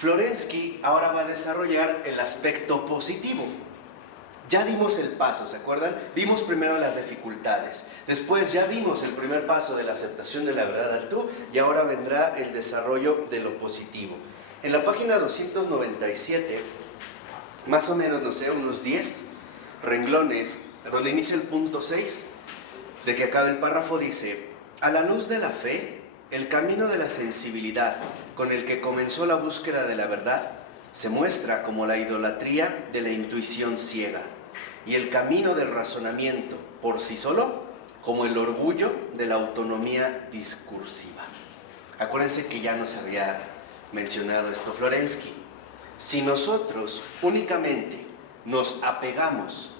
Florensky ahora va a desarrollar el aspecto positivo. Ya dimos el paso, ¿se acuerdan? Vimos primero las dificultades, después ya vimos el primer paso de la aceptación de la verdad al tú, y ahora vendrá el desarrollo de lo positivo. En la página 297, más o menos, no sé, unos 10 renglones, donde inicia el punto 6, de que acaba el párrafo, dice: a la luz de la fe, el camino de la sensibilidad con el que comenzó la búsqueda de la verdad se muestra como la idolatría de la intuición ciega, y el camino del razonamiento por sí solo como el orgullo de la autonomía discursiva. Acuérdense que ya nos había mencionado esto Florensky. Si nosotros únicamente nos apegamos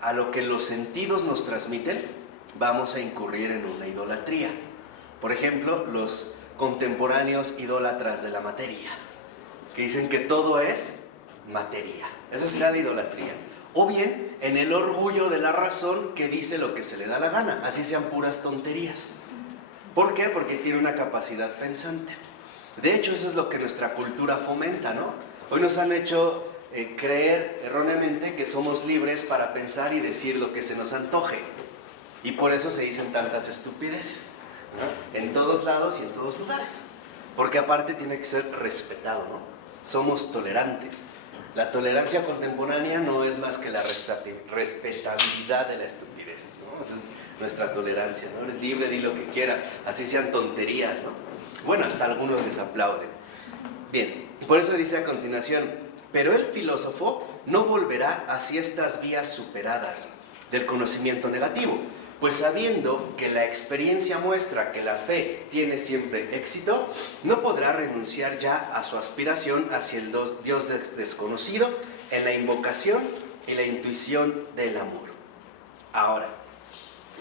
a lo que los sentidos nos transmiten, vamos a incurrir en una idolatría. Por ejemplo, los contemporáneos idólatras de la materia, que dicen que todo es materia. Esa será la idolatría. O bien en el orgullo de la razón, que dice lo que se le da la gana, así sean puras tonterías. ¿Por qué? Porque tiene una capacidad pensante. De hecho, eso es lo que nuestra cultura fomenta, ¿no? Hoy nos han hecho creer erróneamente que somos libres para pensar y decir lo que se nos antoje. Y por eso se dicen tantas estupideces, ¿no? En todos lados y en todos lugares. Porque aparte tiene que ser respetado, ¿no? Somos tolerantes. La tolerancia contemporánea no es más que la respetabilidad de la estupidez, ¿no? Esa es nuestra tolerancia, ¿no? Eres libre, di lo que quieras, así sean tonterías, ¿no? Bueno, hasta algunos les aplauden. Bien, por eso dice a continuación: pero el filósofo no volverá hacia estas vías superadas del conocimiento negativo, pues sabiendo que la experiencia muestra que la fe tiene siempre éxito, no podrá renunciar ya a su aspiración hacia el Dios desconocido en la invocación y la intuición del amor. Ahora,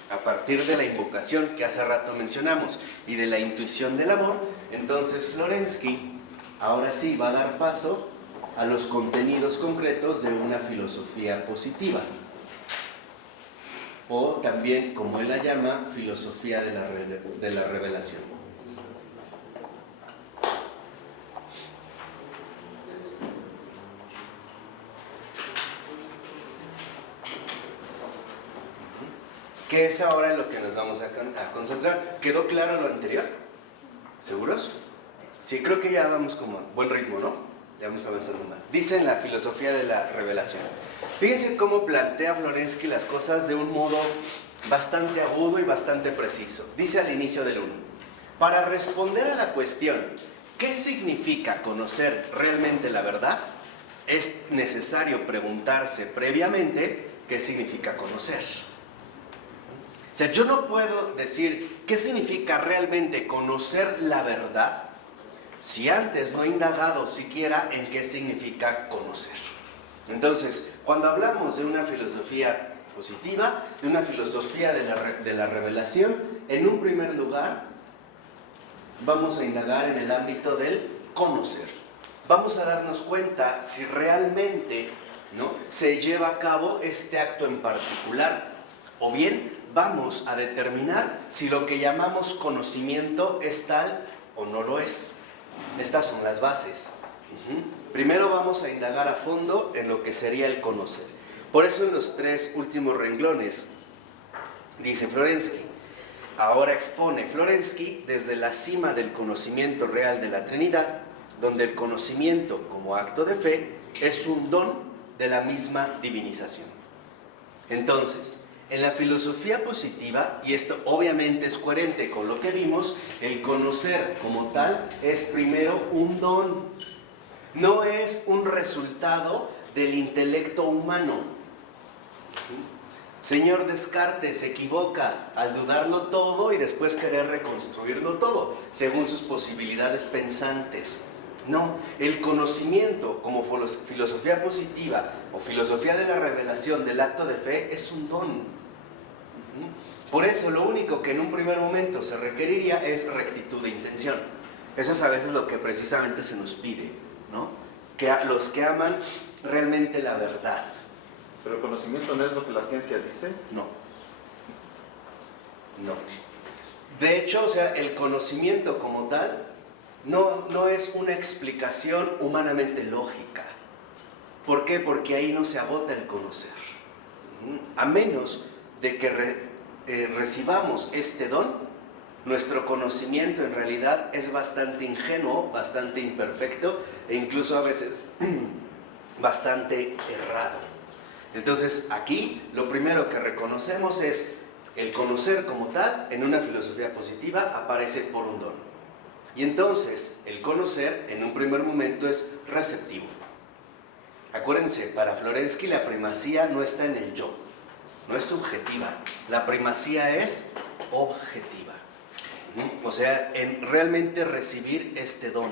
a partir de la invocación que hace rato mencionamos y de la intuición del amor, entonces Florensky ahora sí va a dar paso a los contenidos concretos de una filosofía positiva, o también, como él la llama, filosofía de la revelación. ¿Qué es ahora lo que nos vamos a concentrar? ¿Quedó claro lo anterior? ¿Seguros? Sí, creo que ya vamos como a buen ritmo, ¿no? Ya vamos avanzando más. Dice en la filosofía de la revelación. Fíjense cómo plantea Florensky las cosas de un modo bastante agudo y bastante preciso. Dice al inicio del 1: para responder a la cuestión ¿qué significa conocer realmente la verdad? Es necesario preguntarse previamente ¿qué significa conocer? O sea, yo no puedo decir ¿qué significa realmente conocer la verdad? Si antes no he indagado siquiera en qué significa conocer. Entonces, cuando hablamos de una filosofía positiva, de una filosofía de la revelación, en un primer lugar vamos a indagar en el ámbito del conocer. Vamos a darnos cuenta si realmente, ¿no?, se lleva a cabo este acto en particular, o bien vamos a determinar si lo que llamamos conocimiento es tal o no lo es. Estas son las bases. Primero vamos a indagar a fondo en lo que sería el conocer. Por eso en los 3 últimos renglones dice Florensky, ahora expone Florensky desde la cima del conocimiento real de la Trinidad, donde el conocimiento como acto de fe es un don de la misma divinización. Entonces, en la filosofía positiva, y esto obviamente es coherente con lo que vimos, el conocer como tal es primero un don, no es un resultado del intelecto humano. Señor Descartes se equivoca al dudarlo todo y después querer reconstruirlo todo, según sus posibilidades pensantes. No, el conocimiento como filosofía positiva o filosofía de la revelación del acto de fe es un don. Por eso lo único que en un primer momento se requeriría es rectitud de intención. Eso es a veces lo que precisamente se nos pide, ¿no? Que a los que aman realmente la verdad. ¿Pero el conocimiento no es lo que la ciencia dice? No. No. De hecho, o sea, el conocimiento como tal no es una explicación humanamente lógica. ¿Por qué? Porque ahí no se agota el conocer. A menos de que recibamos este don, nuestro conocimiento en realidad es bastante ingenuo, bastante imperfecto e incluso a veces bastante errado. Entonces aquí lo primero que reconocemos es el conocer como tal en una filosofía positiva aparece por un don. Y entonces el conocer en un primer momento es receptivo. Acuérdense, para Florensky la primacía no está en el yo, no es subjetiva, la primacía es objetiva. O sea, en realmente recibir este don.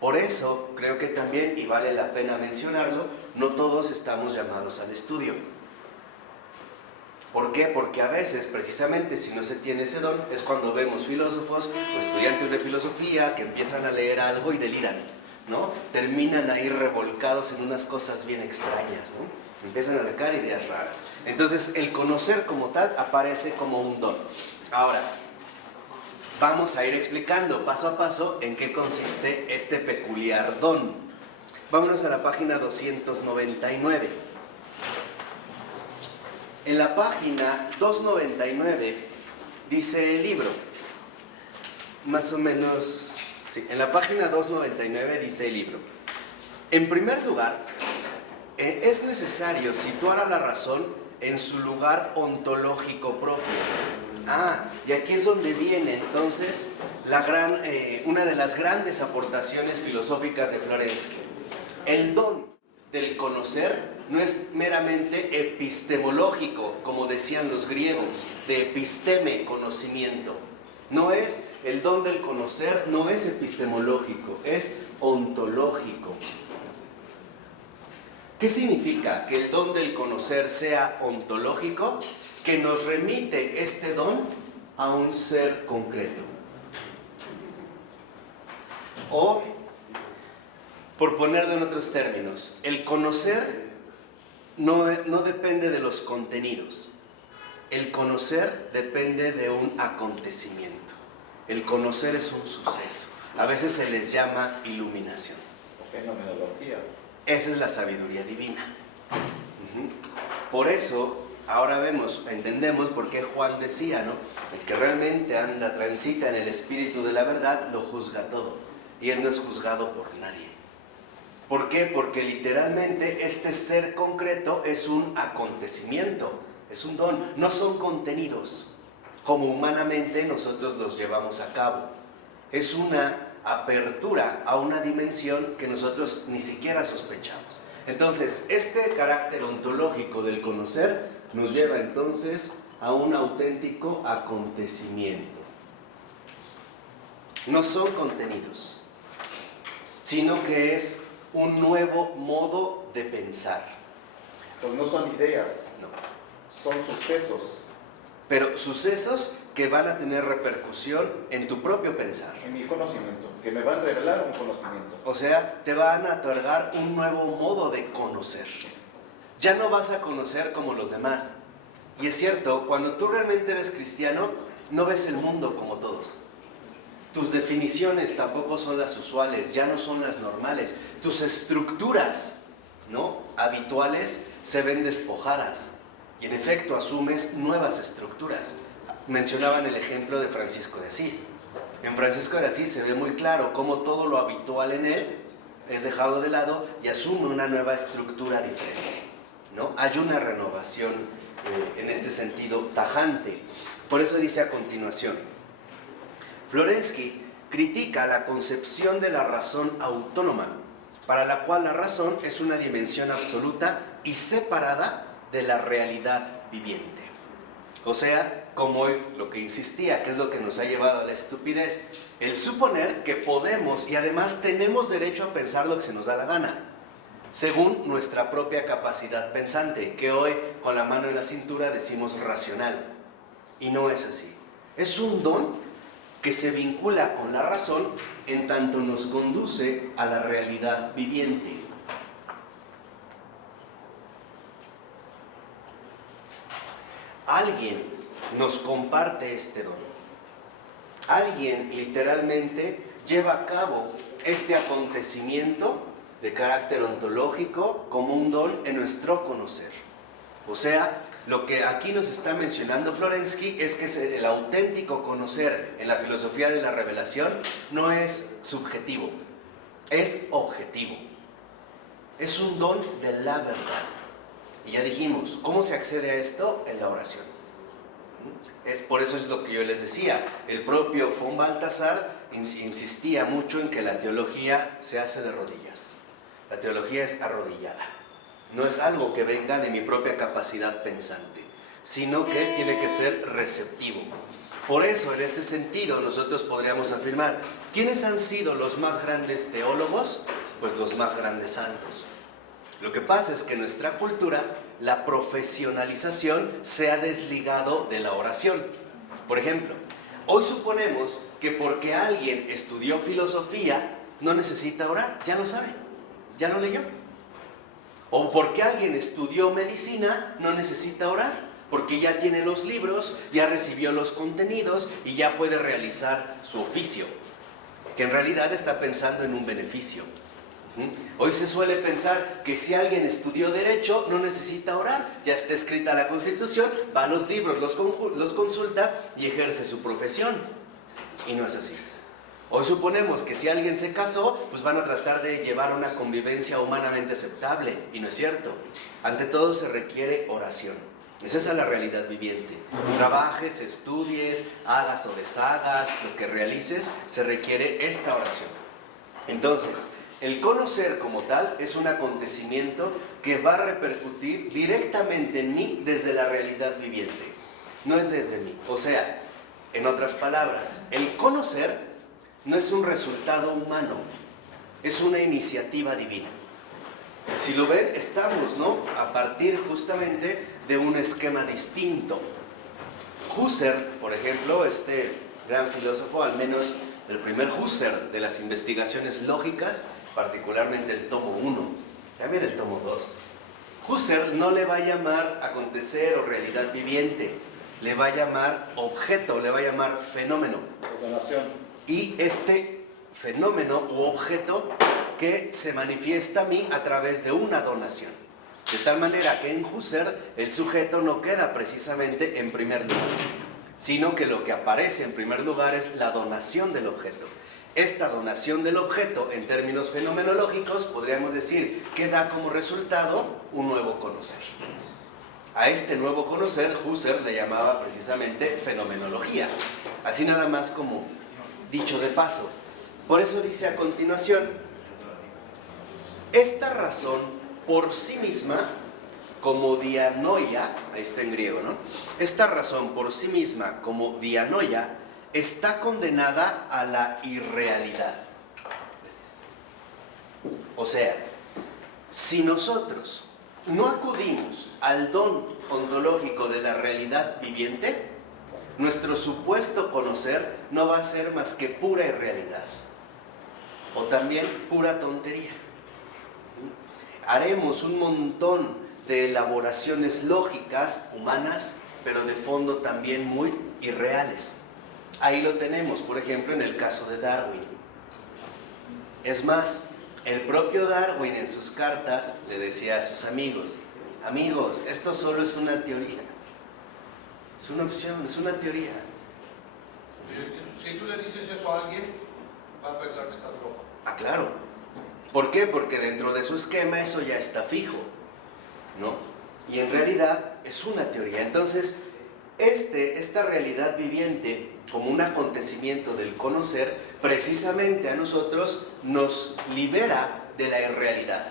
Por eso creo que también, y vale la pena mencionarlo, no todos estamos llamados al estudio. ¿Por qué? Porque a veces, precisamente, si no se tiene ese don, es cuando vemos filósofos o estudiantes de filosofía que empiezan a leer algo y deliran, ¿no? Terminan ahí revolcados en unas cosas bien extrañas, ¿no? Empiezan a sacar ideas raras. Entonces, el conocer como tal aparece como un don. Ahora, vamos a ir explicando paso a paso en qué consiste este peculiar don. Vámonos a la página 299. En la página 299 dice el libro, más o menos, sí, en la página 299 dice el libro. En primer lugar, es necesario situar a la razón en su lugar ontológico propio. Y aquí es donde viene entonces una de las grandes aportaciones filosóficas de Florensky. El don del conocer no es meramente epistemológico, como decían los griegos, de episteme, conocimiento. El don del conocer no es epistemológico, es ontológico. ¿Qué significa que el don del conocer sea ontológico? Que nos remite este don a un ser concreto. O, por ponerlo en otros términos, el conocer no depende de los contenidos. El conocer depende de un acontecimiento. El conocer es un suceso. A veces se les llama iluminación. O fenomenología. Esa es la sabiduría divina. Por eso, ahora entendemos por qué Juan decía, ¿no? El que realmente transita en el espíritu de la verdad, lo juzga todo. Y él no es juzgado por nadie. ¿Por qué? Porque literalmente este ser concreto es un acontecimiento, es un don, no son contenidos, como humanamente nosotros los llevamos a cabo. Es una apertura a una dimensión que nosotros ni siquiera sospechamos. Entonces, este carácter ontológico del conocer nos lleva entonces a un auténtico acontecimiento. No son contenidos, sino que es un nuevo modo de pensar. Pues no son ideas, No. son sucesos. Pero sucesos que van a tener repercusión en tu propio pensar. En mi conocimiento, que me van a revelar un conocimiento. O sea, te van a otorgar un nuevo modo de conocer. Ya no vas a conocer como los demás. Y es cierto, cuando tú realmente eres cristiano, no ves el mundo como todos. Tus definiciones tampoco son las usuales, ya no son las normales. Tus estructuras, ¿no?, habituales se ven despojadas. Y en efecto asumes nuevas estructuras. Mencionaban el ejemplo de Francisco de Asís. En Francisco de Asís se ve muy claro cómo todo lo habitual en él es dejado de lado y asume una nueva estructura diferente, ¿no? Hay una renovación en este sentido tajante. Por eso dice a continuación, Florensky critica la concepción de la razón autónoma, para la cual la razón es una dimensión absoluta y separada de la realidad viviente. O sea, como lo que insistía, que es lo que nos ha llevado a la estupidez, el suponer que podemos y además tenemos derecho a pensar lo que se nos da la gana, según nuestra propia capacidad pensante, que hoy con la mano en la cintura decimos racional. Y no es así. Es un don que se vincula con la razón en tanto nos conduce a la realidad viviente. Alguien nos comparte este don. Alguien literalmente lleva a cabo este acontecimiento de carácter ontológico como un don en nuestro conocer. O sea, lo que aquí nos está mencionando Florensky es que el auténtico conocer en la filosofía de la revelación no es subjetivo, es objetivo. Es un don de la verdad. Y ya dijimos, ¿cómo se accede a esto? En la oración. Por eso es lo que yo les decía. El propio von Balthasar insistía mucho en que la teología se hace de rodillas. La teología es arrodillada. No es algo que venga de mi propia capacidad pensante, sino que tiene que ser receptivo. Por eso, en este sentido, nosotros podríamos afirmar, ¿quiénes han sido los más grandes teólogos? Pues los más grandes santos. Lo que pasa es que en nuestra cultura, la profesionalización se ha desligado de la oración. Por ejemplo, hoy suponemos que porque alguien estudió filosofía, no necesita orar, ya lo sabe, ya lo leyó. O porque alguien estudió medicina, no necesita orar, porque ya tiene los libros, ya recibió los contenidos y ya puede realizar su oficio, que en realidad está pensando en un beneficio. Hoy se suele pensar que si alguien estudió Derecho, no necesita orar, ya está escrita la Constitución, va a los libros, los consulta y ejerce su profesión. Y no es así. Hoy suponemos que si alguien se casó, pues van a tratar de llevar una convivencia humanamente aceptable, y no es cierto. Ante todo se requiere oración. Esa es la realidad viviente. Trabajes, estudies, hagas o deshagas, lo que realices, se requiere esta oración. Entonces, el conocer como tal es un acontecimiento que va a repercutir directamente en mí desde la realidad viviente. No es desde mí. O sea, en otras palabras, el conocer no es un resultado humano, es una iniciativa divina. Si lo ven, estamos, ¿no?, a partir justamente de un esquema distinto. Husserl, por ejemplo, este gran filósofo, al menos el primer Husserl de las investigaciones lógicas, particularmente el tomo 1, también el tomo 2, Husserl no le va a llamar acontecer o realidad viviente, le va a llamar objeto, le va a llamar fenómeno. Donación. Y este fenómeno u objeto que se manifiesta a mí a través de una donación. De tal manera que en Husserl el sujeto no queda precisamente en primer lugar, sino que lo que aparece en primer lugar es la donación del objeto. Esta donación del objeto, en términos fenomenológicos, podríamos decir que da como resultado un nuevo conocer. A este nuevo conocer, Husserl le llamaba precisamente fenomenología. Así nada más como dicho de paso. Por eso dice a continuación, esta razón por sí misma, como dianoia, ahí está en griego, ¿no? Esta razón por sí misma, como dianoia, está condenada a la irrealidad. O sea, si nosotros no acudimos al don ontológico de la realidad viviente, nuestro supuesto conocer no va a ser más que pura irrealidad, o también pura tontería. Haremos un montón de elaboraciones lógicas, humanas, pero de fondo también muy irreales. Ahí lo tenemos, por ejemplo, en el caso de Darwin. Es más, el propio Darwin en sus cartas le decía a sus amigos, amigos, esto solo es una teoría. Es una opción, es una teoría. Si tú le dices eso a alguien, va a pensar que estás loco. Ah, claro. ¿Por qué? Porque dentro de su esquema eso ya está fijo, ¿no? Y en realidad es una teoría. Entonces, esta realidad viviente, como un acontecimiento del conocer, precisamente a nosotros nos libera de la irrealidad,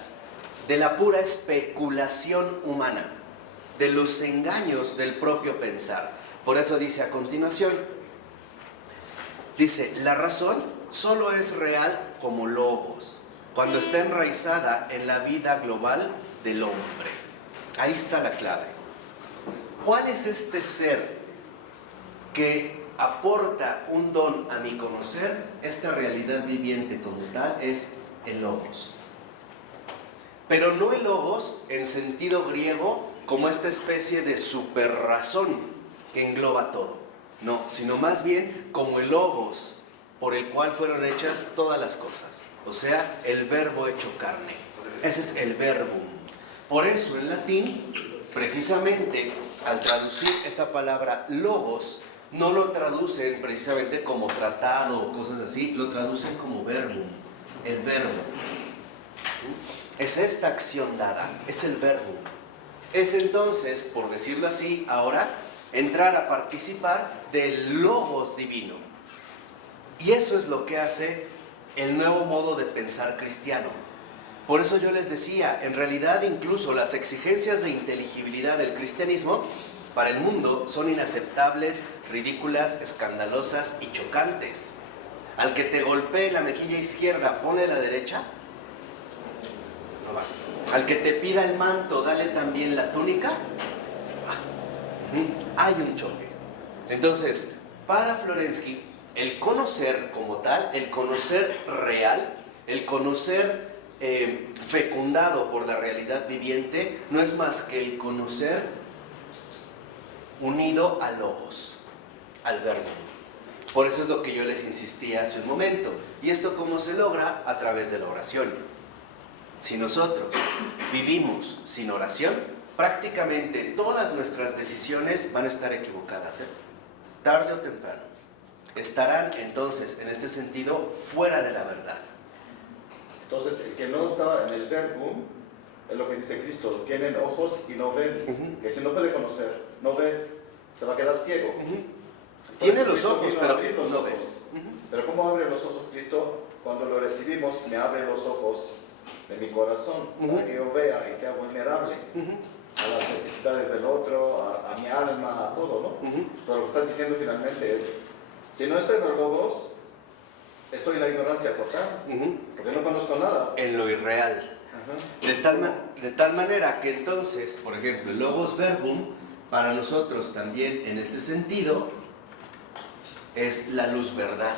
de la pura especulación humana, de los engaños del propio pensar. Por eso dice a continuación, dice, la razón solo es real como logos, cuando está enraizada en la vida global del hombre. Ahí está la clave. ¿Cuál es este ser que aporta un don a mi conocer? Esta realidad viviente como tal es el logos. Pero no el logos en sentido griego como esta especie de superrazón que engloba todo. No, sino más bien como el logos por el cual fueron hechas todas las cosas. O sea, el verbo hecho carne. Ese es el verbum. Por eso en latín, precisamente al traducir esta palabra logos, no lo traducen precisamente como tratado o cosas así, lo traducen como verbum, el verbo. Es esta acción dada, es el verbum. Es entonces, por decirlo así, ahora entrar a participar del logos divino. Y eso es lo que hace el nuevo modo de pensar cristiano. Por eso yo les decía, en realidad incluso las exigencias de inteligibilidad del cristianismo para el mundo son inaceptables, ridículas, escandalosas y chocantes. Al que te golpee la mejilla izquierda, ponle la derecha, no va. Al que te pida el manto, dale también la túnica, va. Hay un choque. Entonces, para Florensky, el conocer como tal, el conocer real, el conocer fecundado por la realidad viviente, no es más que el conocer unido a logos, al verbo. Por eso es lo que yo les insistía hace un momento. ¿Y esto cómo se logra? A través de la oración. Si nosotros vivimos sin oración, prácticamente todas nuestras decisiones van a estar equivocadas, tarde o temprano. Estarán entonces, en este sentido, fuera de la verdad. Entonces, el que no está en el verbum, es lo que dice Cristo, tienen ojos y no ven. Que si no puede conocer, no ve, se va a quedar ciego. Tiene los ojos, pero no ve. Pero ¿cómo abre los ojos Cristo? Cuando lo recibimos, me abre los ojos de mi corazón, para que yo vea y sea vulnerable a las necesidades del otro, a mi alma, a todo, ¿no? Pero lo que estás diciendo finalmente es, si no estoy en los logos, estoy en la ignorancia total, porque no conozco nada. En lo irreal. De tal manera que entonces, por ejemplo, el logos verbum, para nosotros también en este sentido, es la luz verdad.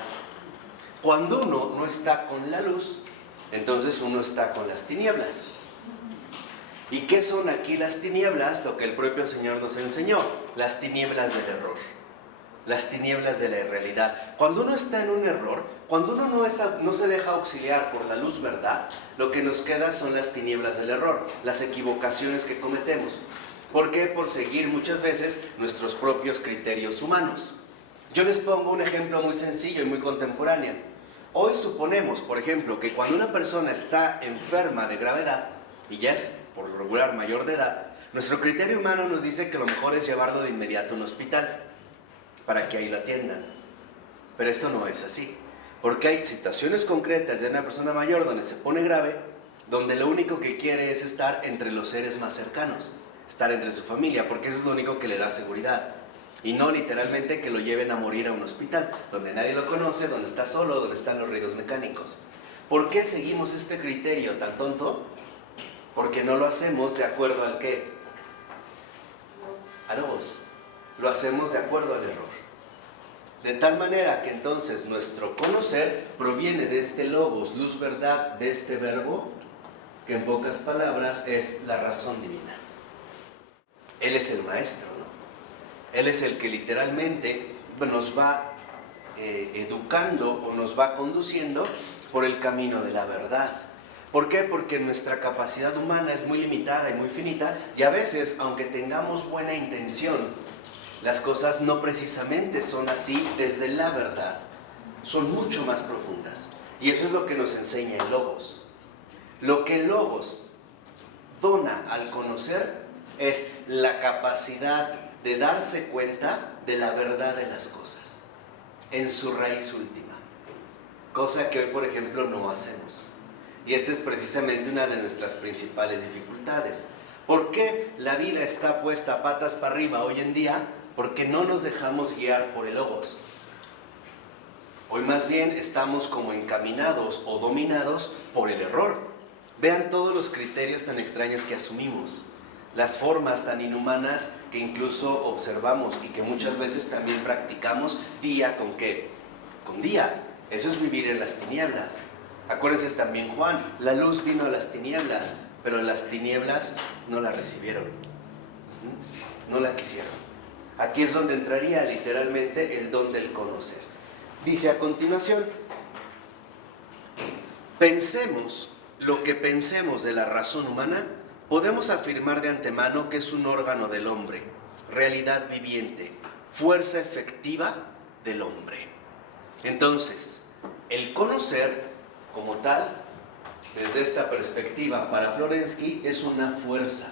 Cuando uno no está con la luz, entonces uno está con las tinieblas. ¿Y qué son aquí las tinieblas? Lo que el propio Señor nos enseñó, las tinieblas del error, las tinieblas de la irrealidad. Cuando uno está en un error, cuando uno no se deja auxiliar por la luz verdad, lo que nos queda son las tinieblas del error, las equivocaciones que cometemos. ¿Por qué? Por seguir muchas veces nuestros propios criterios humanos. Yo les pongo un ejemplo muy sencillo y muy contemporáneo. Hoy suponemos, por ejemplo, que cuando una persona está enferma de gravedad, y ya es por lo regular mayor de edad, nuestro criterio humano nos dice que lo mejor es llevarlo de inmediato a un hospital, para que ahí lo atiendan. Pero esto no es así, porque hay situaciones concretas de una persona mayor donde se pone grave, donde lo único que quiere es estar entre los seres más cercanos, estar entre su familia, porque eso es lo único que le da seguridad. Y no literalmente que lo lleven a morir a un hospital, donde nadie lo conoce, donde está solo, donde están los ruidos mecánicos. ¿Por qué seguimos este criterio tan tonto? Porque no lo hacemos de acuerdo al ¿qué? A logos. Lo hacemos de acuerdo al error. De tal manera que entonces nuestro conocer proviene de este logos, luz verdad, de este verbo, que en pocas palabras es la razón divina. Él es el maestro, ¿no? Él es el que literalmente nos va educando o nos va conduciendo por el camino de la verdad. ¿Por qué? Porque nuestra capacidad humana es muy limitada y muy finita, y a veces, aunque tengamos buena intención, las cosas no precisamente son así desde la verdad, son mucho más profundas. Y eso es lo que nos enseña el Logos. Lo que el Logos dona al conocer es la capacidad de darse cuenta de la verdad de las cosas, en su raíz última, cosa que hoy, por ejemplo, no hacemos. Y esta es precisamente una de nuestras principales dificultades. ¿Por qué la vida está puesta patas para arriba hoy en día? Porque no nos dejamos guiar por el Logos. Hoy más bien estamos como encaminados o dominados por el error. Vean todos los criterios tan extraños que asumimos, las formas tan inhumanas que incluso observamos y que muchas veces también practicamos día con ¿qué? Con día. Eso es vivir en las tinieblas. Acuérdense también Juan, la luz vino a las tinieblas, pero las tinieblas no la recibieron, no la quisieron. Aquí es donde entraría literalmente el don del conocer. Dice a continuación, pensemos lo que pensemos de la razón humana, podemos afirmar de antemano que es un órgano del hombre, realidad viviente, fuerza efectiva del hombre. Entonces, el conocer como tal, desde esta perspectiva para Florensky, es una fuerza.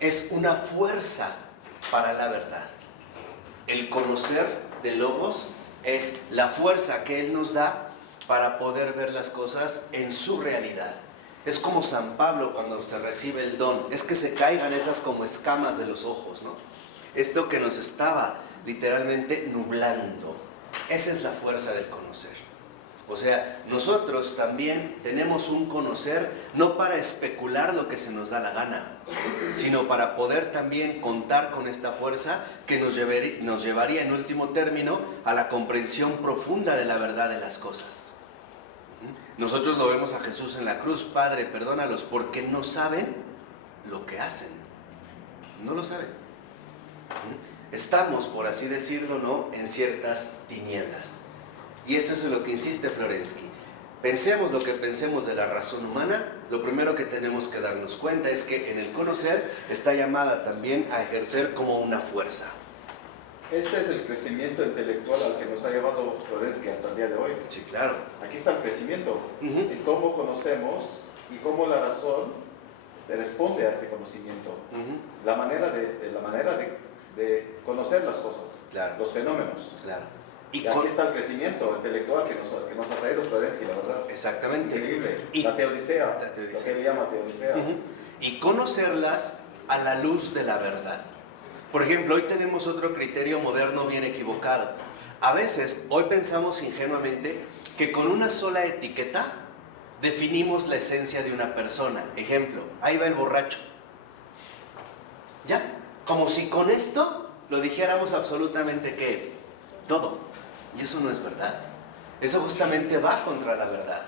Es una fuerza para la verdad. El conocer de Logos es la fuerza que él nos da para poder ver las cosas en su realidad. Es como San Pablo cuando se recibe el don, es que se caigan esas como escamas de los ojos, ¿no? Esto que nos estaba literalmente nublando. Esa es la fuerza del conocer. O sea, nosotros también tenemos un conocer no para especular lo que se nos da la gana, sino para poder también contar con esta fuerza que nos llevaría en último término a la comprensión profunda de la verdad de las cosas. Nosotros lo vemos a Jesús en la cruz: Padre, perdónalos porque no saben lo que hacen. No lo saben. Estamos, por así decirlo, ¿no?, en ciertas tinieblas. Y esto es en lo que insiste Florensky. Pensemos lo que pensemos de la razón humana, lo primero que tenemos que darnos cuenta es que en el conocer está llamada también a ejercer como una fuerza. Este es el crecimiento intelectual al que nos ha llevado Florensky hasta el día de hoy. Sí, claro. Aquí está el crecimiento, en cómo conocemos y cómo la razón responde a este conocimiento. La manera de conocer las cosas, claro, los fenómenos. Claro. Y aquí está el crecimiento intelectual que nos ha traído Florensky, la verdad. Exactamente. Increíble. La teodicea, lo que él llama teodicea. Y conocerlas a la luz de la verdad. Por ejemplo, hoy tenemos otro criterio moderno bien equivocado. A veces, hoy pensamos ingenuamente que con una sola etiqueta definimos la esencia de una persona. Ejemplo, ahí va el borracho. ¿Ya? Como si con esto lo dijéramos absolutamente ¿qué? Todo. Y eso no es verdad. Eso justamente va contra la verdad.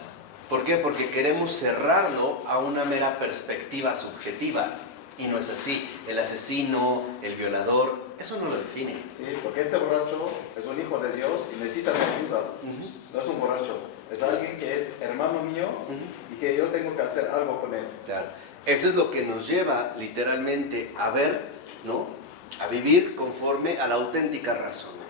¿Por qué? Porque queremos cerrarlo a una mera perspectiva subjetiva. Y no es así. El asesino, el violador, eso no lo define. Sí, porque este borracho es un hijo de Dios y necesita mi ayuda. No es un borracho, es alguien que es hermano mío y que yo tengo que hacer algo con él. Claro. Esto es lo que nos lleva literalmente a ver, ¿no?, a vivir conforme a la auténtica razón.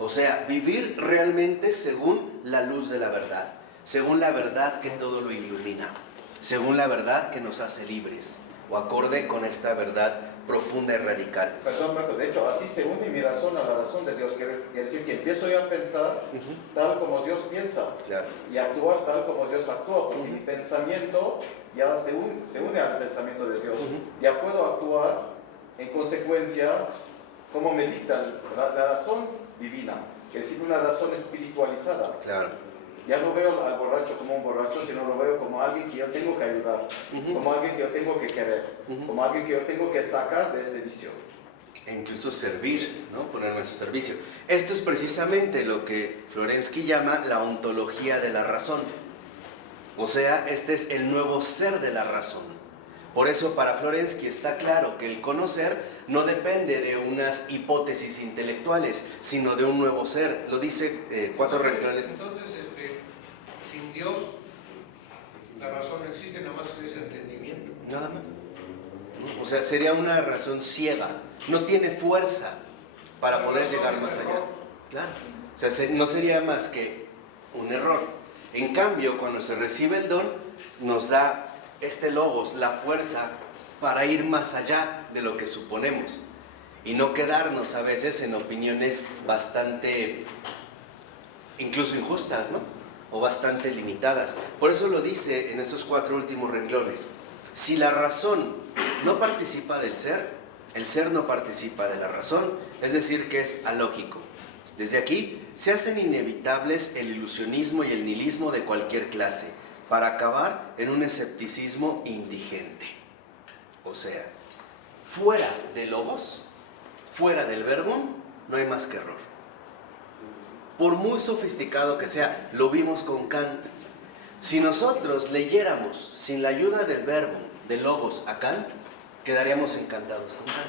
O sea, vivir realmente según la luz de la verdad, según la verdad que todo lo ilumina, según la verdad que nos hace libres, o acorde con esta verdad profunda y radical. Perdón, Marco, de hecho, así se une mi razón a la razón de Dios. Quiere decir que empiezo yo a pensar tal como Dios piensa, claro, y actuar tal como Dios actúa, porque mi pensamiento ya se une al pensamiento de Dios. Ya puedo actuar en consecuencia como me dicta la razón divina, que es una razón espiritualizada. claro. Ya no veo al borracho como un borracho, sino lo veo como alguien que yo tengo que ayudar, como alguien que yo tengo que querer, como alguien que yo tengo que sacar de este vicio. E incluso servir, ¿no?, ponerme a su servicio. Esto es precisamente lo que Florensky llama la ontología de la razón. O sea, este es el nuevo ser de la razón. Por eso para Florensky está claro que el conocer no depende de unas hipótesis intelectuales, sino de un nuevo ser. Lo dice cuatro renglones. Entonces, sin Dios, la razón no existe, nada más es entendimiento. Nada más. O sea, sería una razón ciega. No tiene fuerza para poder llegar más allá. Claro. O sea, no sería más que un error. En cambio, cuando se recibe el don, nos da este logos, la fuerza para ir más allá de lo que suponemos y no quedarnos a veces en opiniones bastante, incluso injustas, ¿no?, o bastante limitadas. Por eso lo dice en estos 4 últimos renglones. Si la razón no participa del ser, el ser no participa de la razón, es decir, que es alógico. Desde aquí se hacen inevitables el ilusionismo y el nihilismo de cualquier clase, para acabar en un escepticismo indigente. O sea, fuera del logos, fuera del verbum, no hay más que error. Por muy sofisticado que sea, lo vimos con Kant. Si nosotros leyéramos sin la ayuda del verbum, del logos, a Kant, quedaríamos encantados con Kant.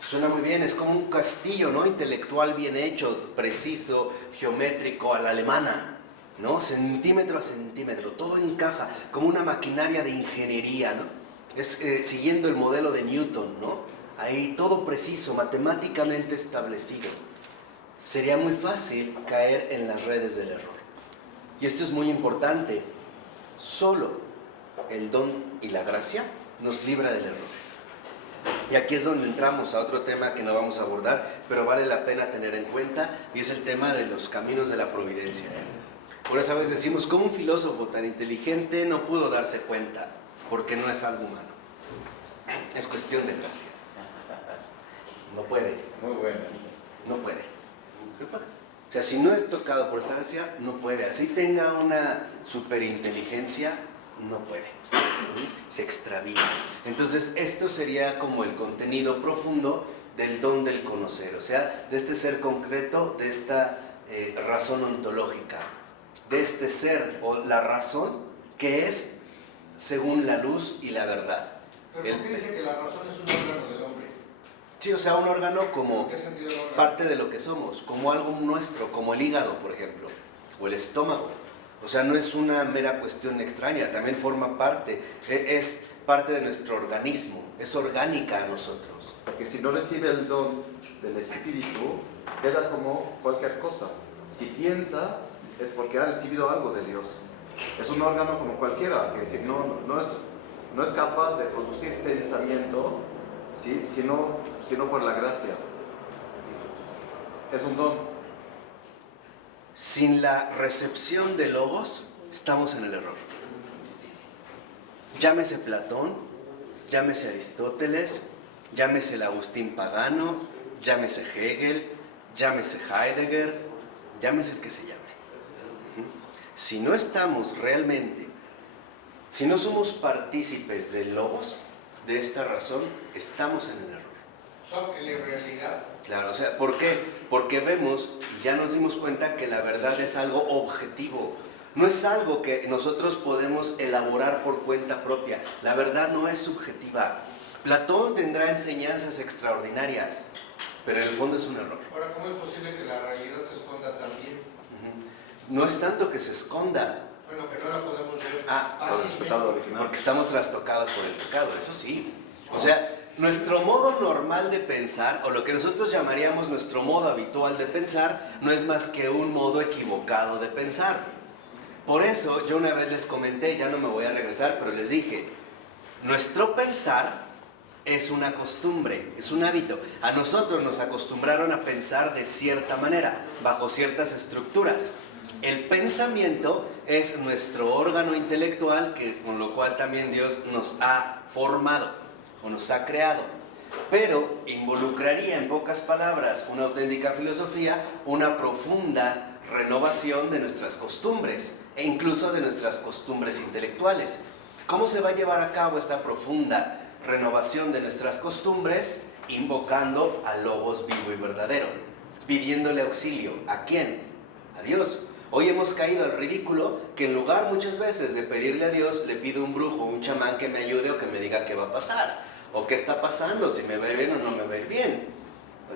Suena muy bien, es como un castillo, ¿no? Intelectual bien hecho, preciso, geométrico, a la alemana, ¿no? Centímetro a centímetro, todo encaja, como una maquinaria de ingeniería, ¿no? Es siguiendo el modelo de Newton, ¿no? Ahí todo preciso, matemáticamente establecido. Sería muy fácil caer en las redes del error. Y esto es muy importante. Solo el don y la gracia nos libra del error. Y aquí es donde entramos a otro tema que no vamos a abordar, pero vale la pena tener en cuenta, y es el tema de los caminos de la providencia. Por eso a veces decimos, ¿cómo un filósofo tan inteligente no pudo darse cuenta? Porque no es algo humano. Es cuestión de gracia. No puede. Muy bueno. No puede. O sea, si no es tocado por esta gracia, no puede. Así tenga una superinteligencia, no puede. Se extravía. Entonces, esto sería como el contenido profundo del don del conocer. O sea, de este ser concreto, de esta razón ontológica. De este ser o la razón que es según la luz y la verdad. ¿Pero por qué dice que la razón es un órgano del hombre? Sí, o sea, un órgano como ¿En qué sentido el órgano? parte de lo que somos, como algo nuestro, como el hígado, por ejemplo, o el estómago. O sea, no es una mera cuestión extraña, también forma parte, es parte de nuestro organismo, es orgánica a nosotros. Porque si no recibe el don del Espíritu, queda como cualquier cosa. Si piensa, es porque ha recibido algo de Dios. Es un órgano como cualquiera, que decir, no es capaz de producir pensamiento, ¿sí? sino por la gracia. Es un don. Sin la recepción de logos, estamos en el error. Llámese Platón, llámese Aristóteles, llámese el Agustín Pagano, llámese Hegel, llámese Heidegger, llámese el que se llame. Si no estamos realmente, si no somos partícipes del logos, de esta razón, estamos en el error. ¿Son que la realidad? Claro, o sea, ¿por qué? Porque vemos y ya nos dimos cuenta que la verdad es algo objetivo. No es algo que nosotros podemos elaborar por cuenta propia. La verdad no es subjetiva. Platón tendrá enseñanzas extraordinarias, pero en el fondo es un error. Ahora, ¿cómo es posible que la realidad se esconda también? No es tanto que se esconda, Bueno, que no la podemos ver Por el pecado fácilmente. original. porque estamos trastocados por el pecado, eso sí. O sea, nuestro modo normal de pensar, o lo que nosotros llamaríamos nuestro modo habitual de pensar, no es más que un modo equivocado de pensar. Por eso yo una vez les comenté, ya no me voy a regresar, pero les dije, nuestro pensar es una costumbre, es un hábito. A nosotros nos acostumbraron a pensar de cierta manera, bajo ciertas estructuras. El pensamiento es nuestro órgano intelectual, con lo cual también Dios nos ha formado o nos ha creado. Pero involucraría, en pocas palabras, una auténtica filosofía, una profunda renovación de nuestras costumbres e incluso de nuestras costumbres intelectuales. ¿Cómo se va a llevar a cabo esta profunda renovación de nuestras costumbres? Invocando al Logos vivo y verdadero, pidiéndole auxilio. ¿A quién? A Dios. Hoy hemos caído al ridículo que en lugar muchas veces de pedirle a Dios, le pido un brujo, un chamán que me ayude o que me diga qué va a pasar, o qué está pasando, si me va a ir bien o no me va a ir bien.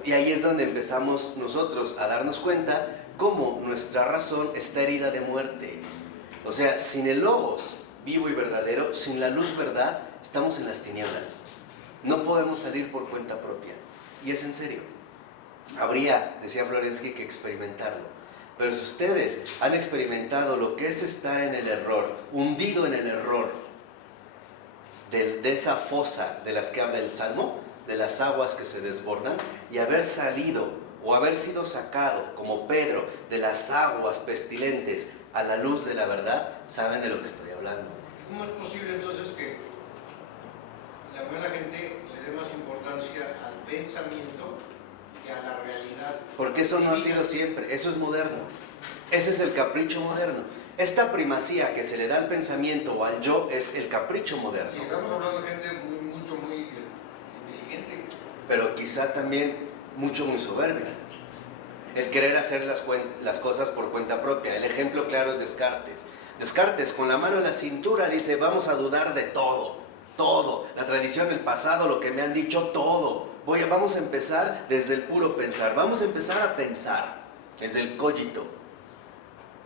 Y ahí es donde empezamos nosotros a darnos cuenta cómo nuestra razón está herida de muerte. O sea, sin el Logos vivo y verdadero, sin la luz verdad, estamos en las tinieblas. No podemos salir por cuenta propia. Y es en serio. Habría, decía Florensky, que experimentarlo. Pero si ustedes han experimentado lo que es estar en el error, hundido en el error, de esa fosa de las que habla el Salmo, de las aguas que se desbordan, y haber salido o haber sido sacado, como Pedro, de las aguas pestilentes a la luz de la verdad, saben de lo que estoy hablando. ¿Cómo es posible entonces que la buena gente le dé más importancia al pensamiento que a la realidad? Porque eso no ha sido siempre, eso es moderno. Ese es el capricho moderno. Esta primacía que se le da al pensamiento o al yo es el capricho moderno. Y estamos hablando de gente muy inteligente. Pero quizá también muy soberbia. El querer hacer las cosas por cuenta propia. El ejemplo claro es Descartes. Descartes, con la mano en la cintura, dice, vamos a dudar de todo, todo. La tradición, el pasado, lo que me han dicho, todo. Vamos a empezar desde el puro pensar. Vamos a empezar a pensar desde el cogito.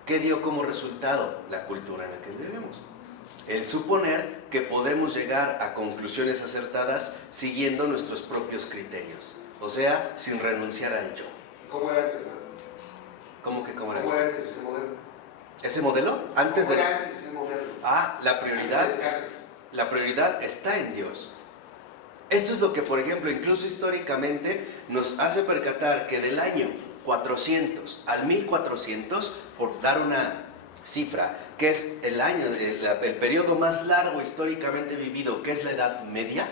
¿Qué dio como resultado? La cultura en la que vivimos. El suponer que podemos llegar a conclusiones acertadas siguiendo nuestros propios criterios. O sea, sin renunciar al yo. ¿Cómo era antes? ¿Cómo que cómo era? ¿Cómo era antes ese modelo? ¿Ese modelo? Antes ¿Cómo de... era antes ese modelo? La prioridad está en Dios. Esto es lo que, por ejemplo, incluso históricamente nos hace percatar que del año 400 al 1400, por dar una cifra, que es el periodo más largo históricamente vivido, que es la Edad Media,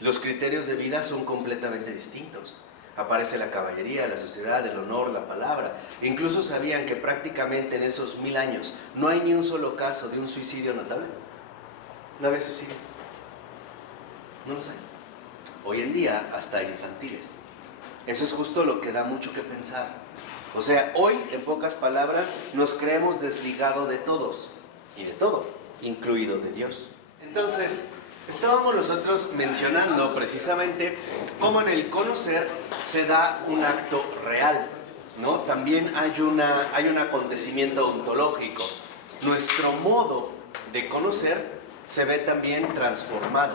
los criterios de vida son completamente distintos. Aparece la caballería, la sociedad, el honor, la palabra. Incluso sabían que prácticamente en esos 1000 años no hay ni un solo caso de un suicidio notable. No había suicidios. No los hay. Hoy en día hasta hay infantiles. Eso es justo lo que da mucho que pensar. O sea, hoy, en pocas palabras, nos creemos desligado de todos y de todo, incluido de Dios. Entonces, estábamos nosotros mencionando precisamente cómo en el conocer se da un acto real, ¿no? También hay un acontecimiento ontológico. Nuestro modo de conocer se ve también transformado.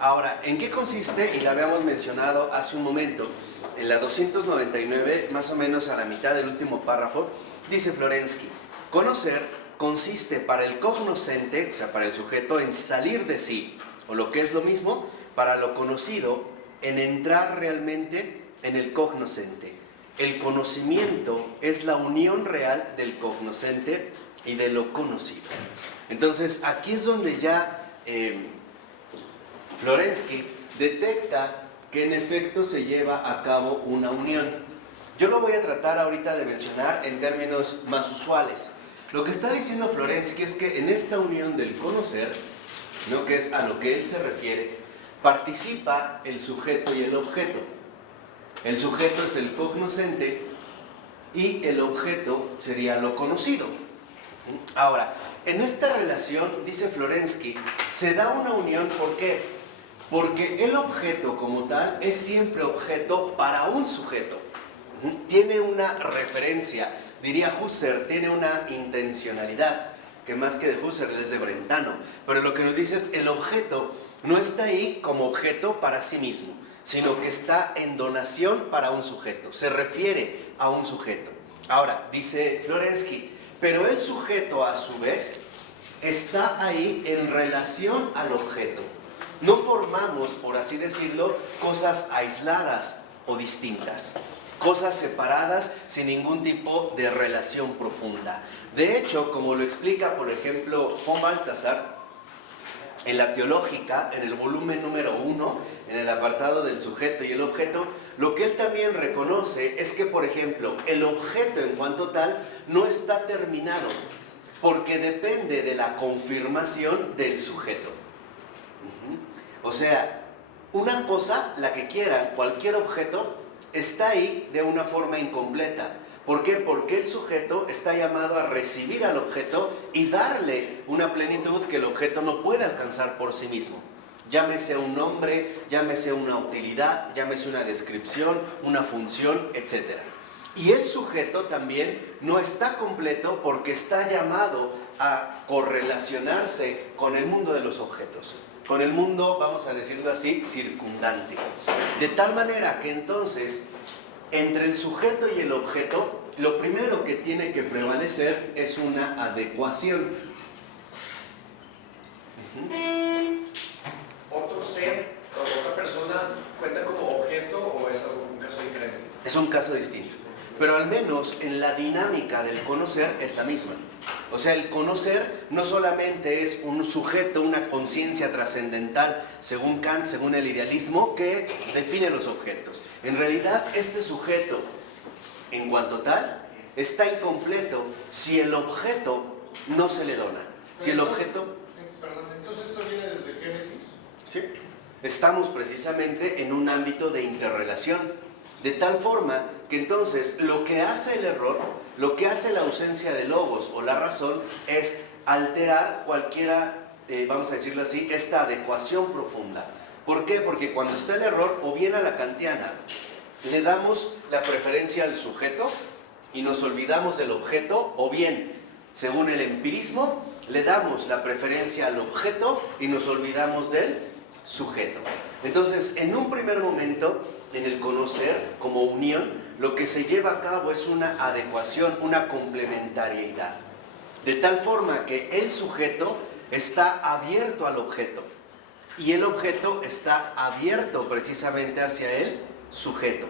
Ahora, ¿en qué consiste? Y lo habíamos mencionado hace un momento. En la 299, más o menos a la mitad del último párrafo, dice Florensky: conocer consiste para el cognoscente, o sea, para el sujeto, en salir de sí, o lo que es lo mismo, para lo conocido, en entrar realmente en el cognoscente. El conocimiento es la unión real del cognoscente y de lo conocido. Entonces, aquí es donde ya Florensky detecta que en efecto se lleva a cabo una unión. Yo lo voy a tratar ahorita de mencionar en términos más usuales. Lo que está diciendo Florensky es que en esta unión del conocer, ¿no?, que es a lo que él se refiere, participa el sujeto y el objeto. El sujeto es el cognoscente y el objeto sería lo conocido. Ahora, en esta relación, dice Florensky, se da una unión. ¿Por qué? Porque el objeto como tal es siempre objeto para un sujeto. Tiene una referencia, diría Husserl, tiene una intencionalidad, que más que de Husserl es de Brentano. Pero lo que nos dice es, el objeto no está ahí como objeto para sí mismo, sino que está en donación para un sujeto, se refiere a un sujeto. Ahora, dice Florensky, pero el sujeto a su vez está ahí en relación al objeto. No formamos, por así decirlo, cosas aisladas o distintas, cosas separadas sin ningún tipo de relación profunda. De hecho, como lo explica, por ejemplo, von Balthasar, en la Teológica, en el volumen número 1, en el apartado del sujeto y el objeto, lo que él también reconoce es que, por ejemplo, el objeto en cuanto tal no está terminado, porque depende de la confirmación del sujeto. O sea, una cosa, la que quieran, cualquier objeto, está ahí de una forma incompleta. ¿Por qué? Porque el sujeto está llamado a recibir al objeto y darle una plenitud que el objeto no puede alcanzar por sí mismo. Llámese un nombre, llámese una utilidad, llámese una descripción, una función, etc. Y el sujeto también no está completo porque está llamado a correlacionarse con el mundo de los objetos, con el mundo, vamos a decirlo así, circundante. De tal manera que entonces, entre el sujeto y el objeto, lo primero que tiene que prevalecer es una adecuación. ¿Otro ser o otra persona cuenta como objeto o es un caso diferente? Es un caso distinto, pero al menos en la dinámica del conocer es la misma. O sea, el conocer no solamente es un sujeto, una conciencia trascendental, según Kant, según el idealismo, que define los objetos. En realidad, este sujeto, en cuanto tal, está incompleto si el objeto no se le dona. Si el objeto... Perdón, entonces esto viene desde Génesis. Sí. Estamos precisamente en un ámbito de interrelación, de tal forma que entonces lo que hace el error, lo que hace la ausencia de logos o la razón, es alterar cualquiera, vamos a decirlo así, esta adecuación profunda. ¿Por qué? Porque cuando está el error, o bien a la kantiana, le damos la preferencia al sujeto y nos olvidamos del objeto, o bien, según el empirismo, le damos la preferencia al objeto y nos olvidamos del sujeto. Entonces, en un primer momento, en el conocer como unión, lo que se lleva a cabo es una adecuación, una complementariedad. De tal forma que el sujeto está abierto al objeto y el objeto está abierto precisamente hacia el sujeto.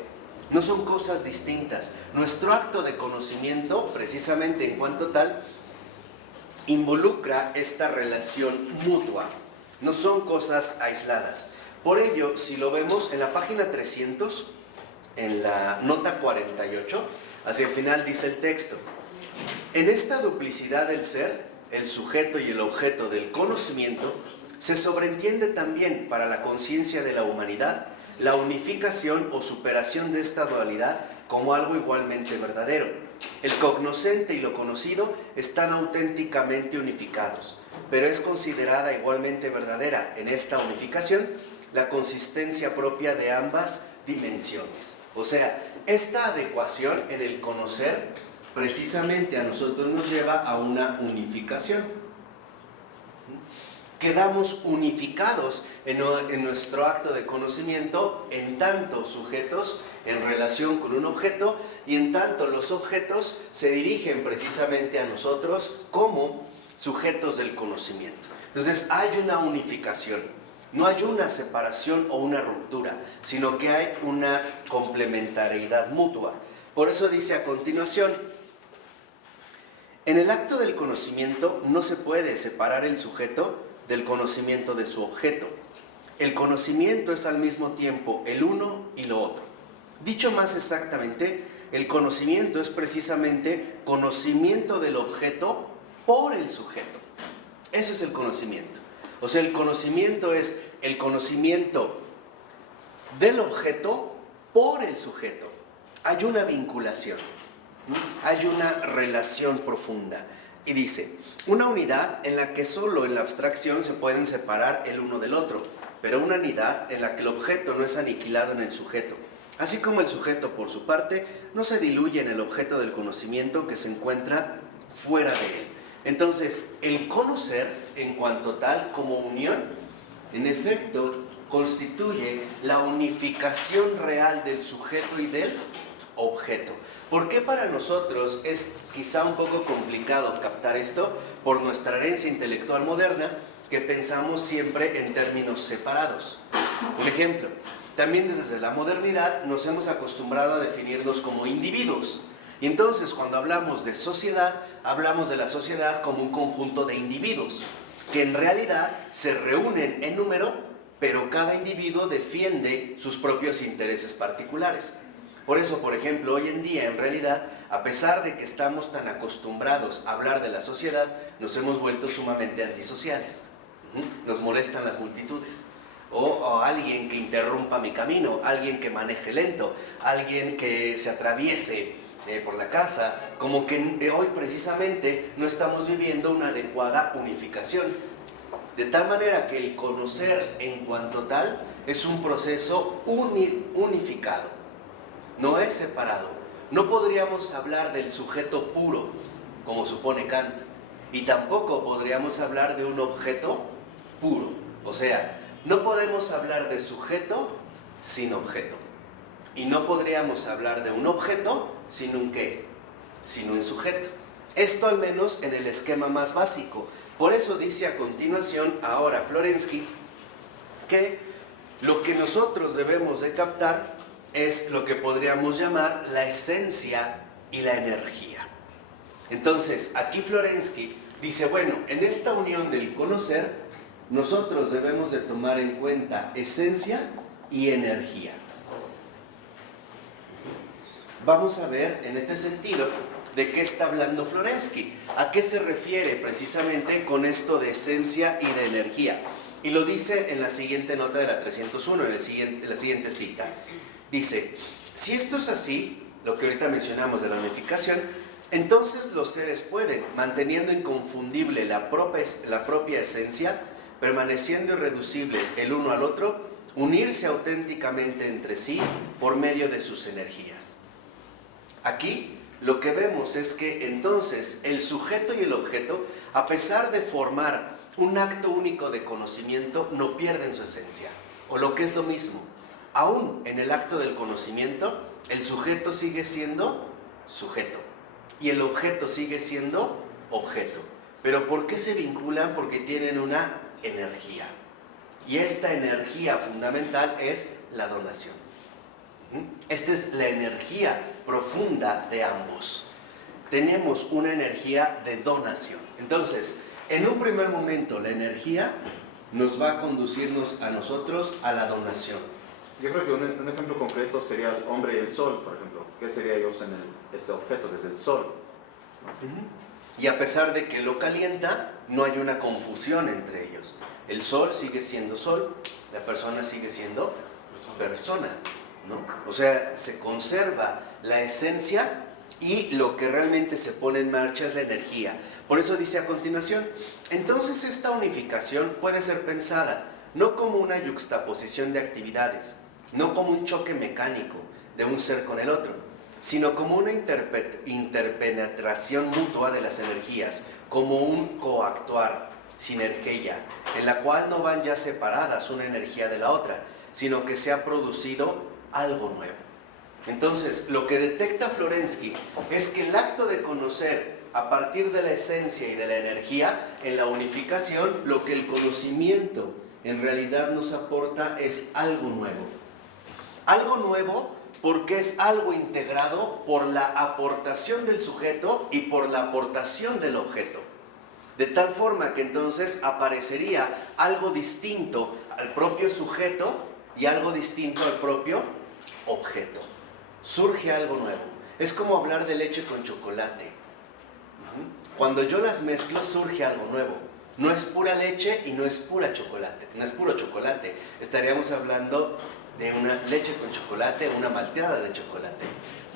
No son cosas distintas. Nuestro acto de conocimiento, precisamente en cuanto tal, involucra esta relación mutua. No son cosas aisladas. Por ello, si lo vemos en la página 300, en la nota 48, hacia el final dice el texto: en esta duplicidad del ser, el sujeto y el objeto del conocimiento, se sobreentiende también para la conciencia de la humanidad la unificación o superación de esta dualidad como algo igualmente verdadero. El cognoscente y lo conocido están auténticamente unificados, pero es considerada igualmente verdadera en esta unificación la consistencia propia de ambas dimensiones. O sea, esta adecuación en el conocer precisamente a nosotros nos lleva a una unificación. Quedamos unificados en nuestro acto de conocimiento, en tanto sujetos en relación con un objeto, y en tanto los objetos se dirigen precisamente a nosotros como sujetos del conocimiento. Entonces hay una unificación, no hay una separación o una ruptura, sino que hay una complementariedad mutua. Por eso dice a continuación: en el acto del conocimiento no se puede separar el sujeto del conocimiento de su objeto. El conocimiento es al mismo tiempo el uno y lo otro. Dicho más exactamente, el conocimiento es precisamente conocimiento del objeto por el sujeto. Eso es el conocimiento. O sea, el conocimiento es el conocimiento del objeto por el sujeto. Hay una vinculación, hay una relación profunda. Y dice, una unidad en la que solo en la abstracción se pueden separar el uno del otro, pero una unidad en la que el objeto no es aniquilado en el sujeto, así como el sujeto por su parte no se diluye en el objeto del conocimiento que se encuentra fuera de él. Entonces, el conocer en cuanto tal como unión, en efecto, constituye la unificación real del sujeto y del objeto. ¿Por qué para nosotros es quizá un poco complicado captar esto? Por nuestra herencia intelectual moderna, que pensamos siempre en términos separados. Un ejemplo, también desde la modernidad nos hemos acostumbrado a definirnos como individuos. Y entonces cuando hablamos de sociedad, hablamos de la sociedad como un conjunto de individuos, que en realidad se reúnen en número, pero cada individuo defiende sus propios intereses particulares. Por eso, por ejemplo, hoy en día, en realidad, a pesar de que estamos tan acostumbrados a hablar de la sociedad, nos hemos vuelto sumamente antisociales. Nos molestan las multitudes. O alguien que interrumpa mi camino, alguien que maneje lento, alguien que se atraviese por la casa, como que hoy precisamente no estamos viviendo una adecuada unificación. De tal manera que el conocer en cuanto tal es un proceso unificado. No es separado. No podríamos hablar del sujeto puro, como supone Kant, y tampoco podríamos hablar de un objeto puro. O sea, no podemos hablar de sujeto sin objeto. Y no podríamos hablar de un objeto sin un qué, sin un sujeto. Esto al menos en el esquema más básico. Por eso dice a continuación ahora Florensky que lo que nosotros debemos de captar es lo que podríamos llamar la esencia y la energía. Entonces, aquí Florensky dice, bueno, en esta unión del conocer, nosotros debemos de tomar en cuenta esencia y energía. Vamos a ver en este sentido de qué está hablando Florensky, a qué se refiere precisamente con esto de esencia y de energía. Y lo dice en la siguiente nota de la 301, en la siguiente cita. Dice, si esto es así, lo que ahorita mencionamos de la unificación, entonces los seres pueden, manteniendo inconfundible la propia esencia, permaneciendo irreducibles el uno al otro, unirse auténticamente entre sí por medio de sus energías. Aquí lo que vemos es que entonces el sujeto y el objeto, a pesar de formar un acto único de conocimiento, no pierden su esencia. O lo que es lo mismo, aún en el acto del conocimiento, el sujeto sigue siendo sujeto y el objeto sigue siendo objeto. ¿Pero por qué se vinculan? Porque tienen una energía. Y esta energía fundamental es la donación. Esta es la energía profunda de ambos. Tenemos una energía de donación. Entonces, en un primer momento, la energía nos va a conducirnos a nosotros a la donación. Yo creo que un ejemplo concreto sería el hombre y el sol, por ejemplo. ¿Qué sería ellos en este objeto desde el sol? Y a pesar de que lo calienta, no hay una confusión entre ellos. El sol sigue siendo sol, la persona sigue siendo persona, ¿no? O sea, se conserva la esencia y lo que realmente se pone en marcha es la energía. Por eso dice a continuación, entonces esta unificación puede ser pensada no como una yuxtaposición de actividades, no como un choque mecánico de un ser con el otro, sino como una interpenetración mutua de las energías, como un coactuar, sinergia, en la cual no van ya separadas una energía de la otra, sino que se ha producido algo nuevo. Entonces, lo que detecta Florensky es que el acto de conocer a partir de la esencia y de la energía, en la unificación, lo que el conocimiento en realidad nos aporta es algo nuevo. Algo nuevo porque es algo integrado por la aportación del sujeto y por la aportación del objeto. De tal forma que entonces aparecería algo distinto al propio sujeto y algo distinto al propio objeto. Surge algo nuevo. Es como hablar de leche con chocolate. Cuando yo las mezclo surge algo nuevo. No es pura leche y no es pura chocolate. No es puro chocolate. Estaríamos hablando de una leche con chocolate, una malteada de chocolate,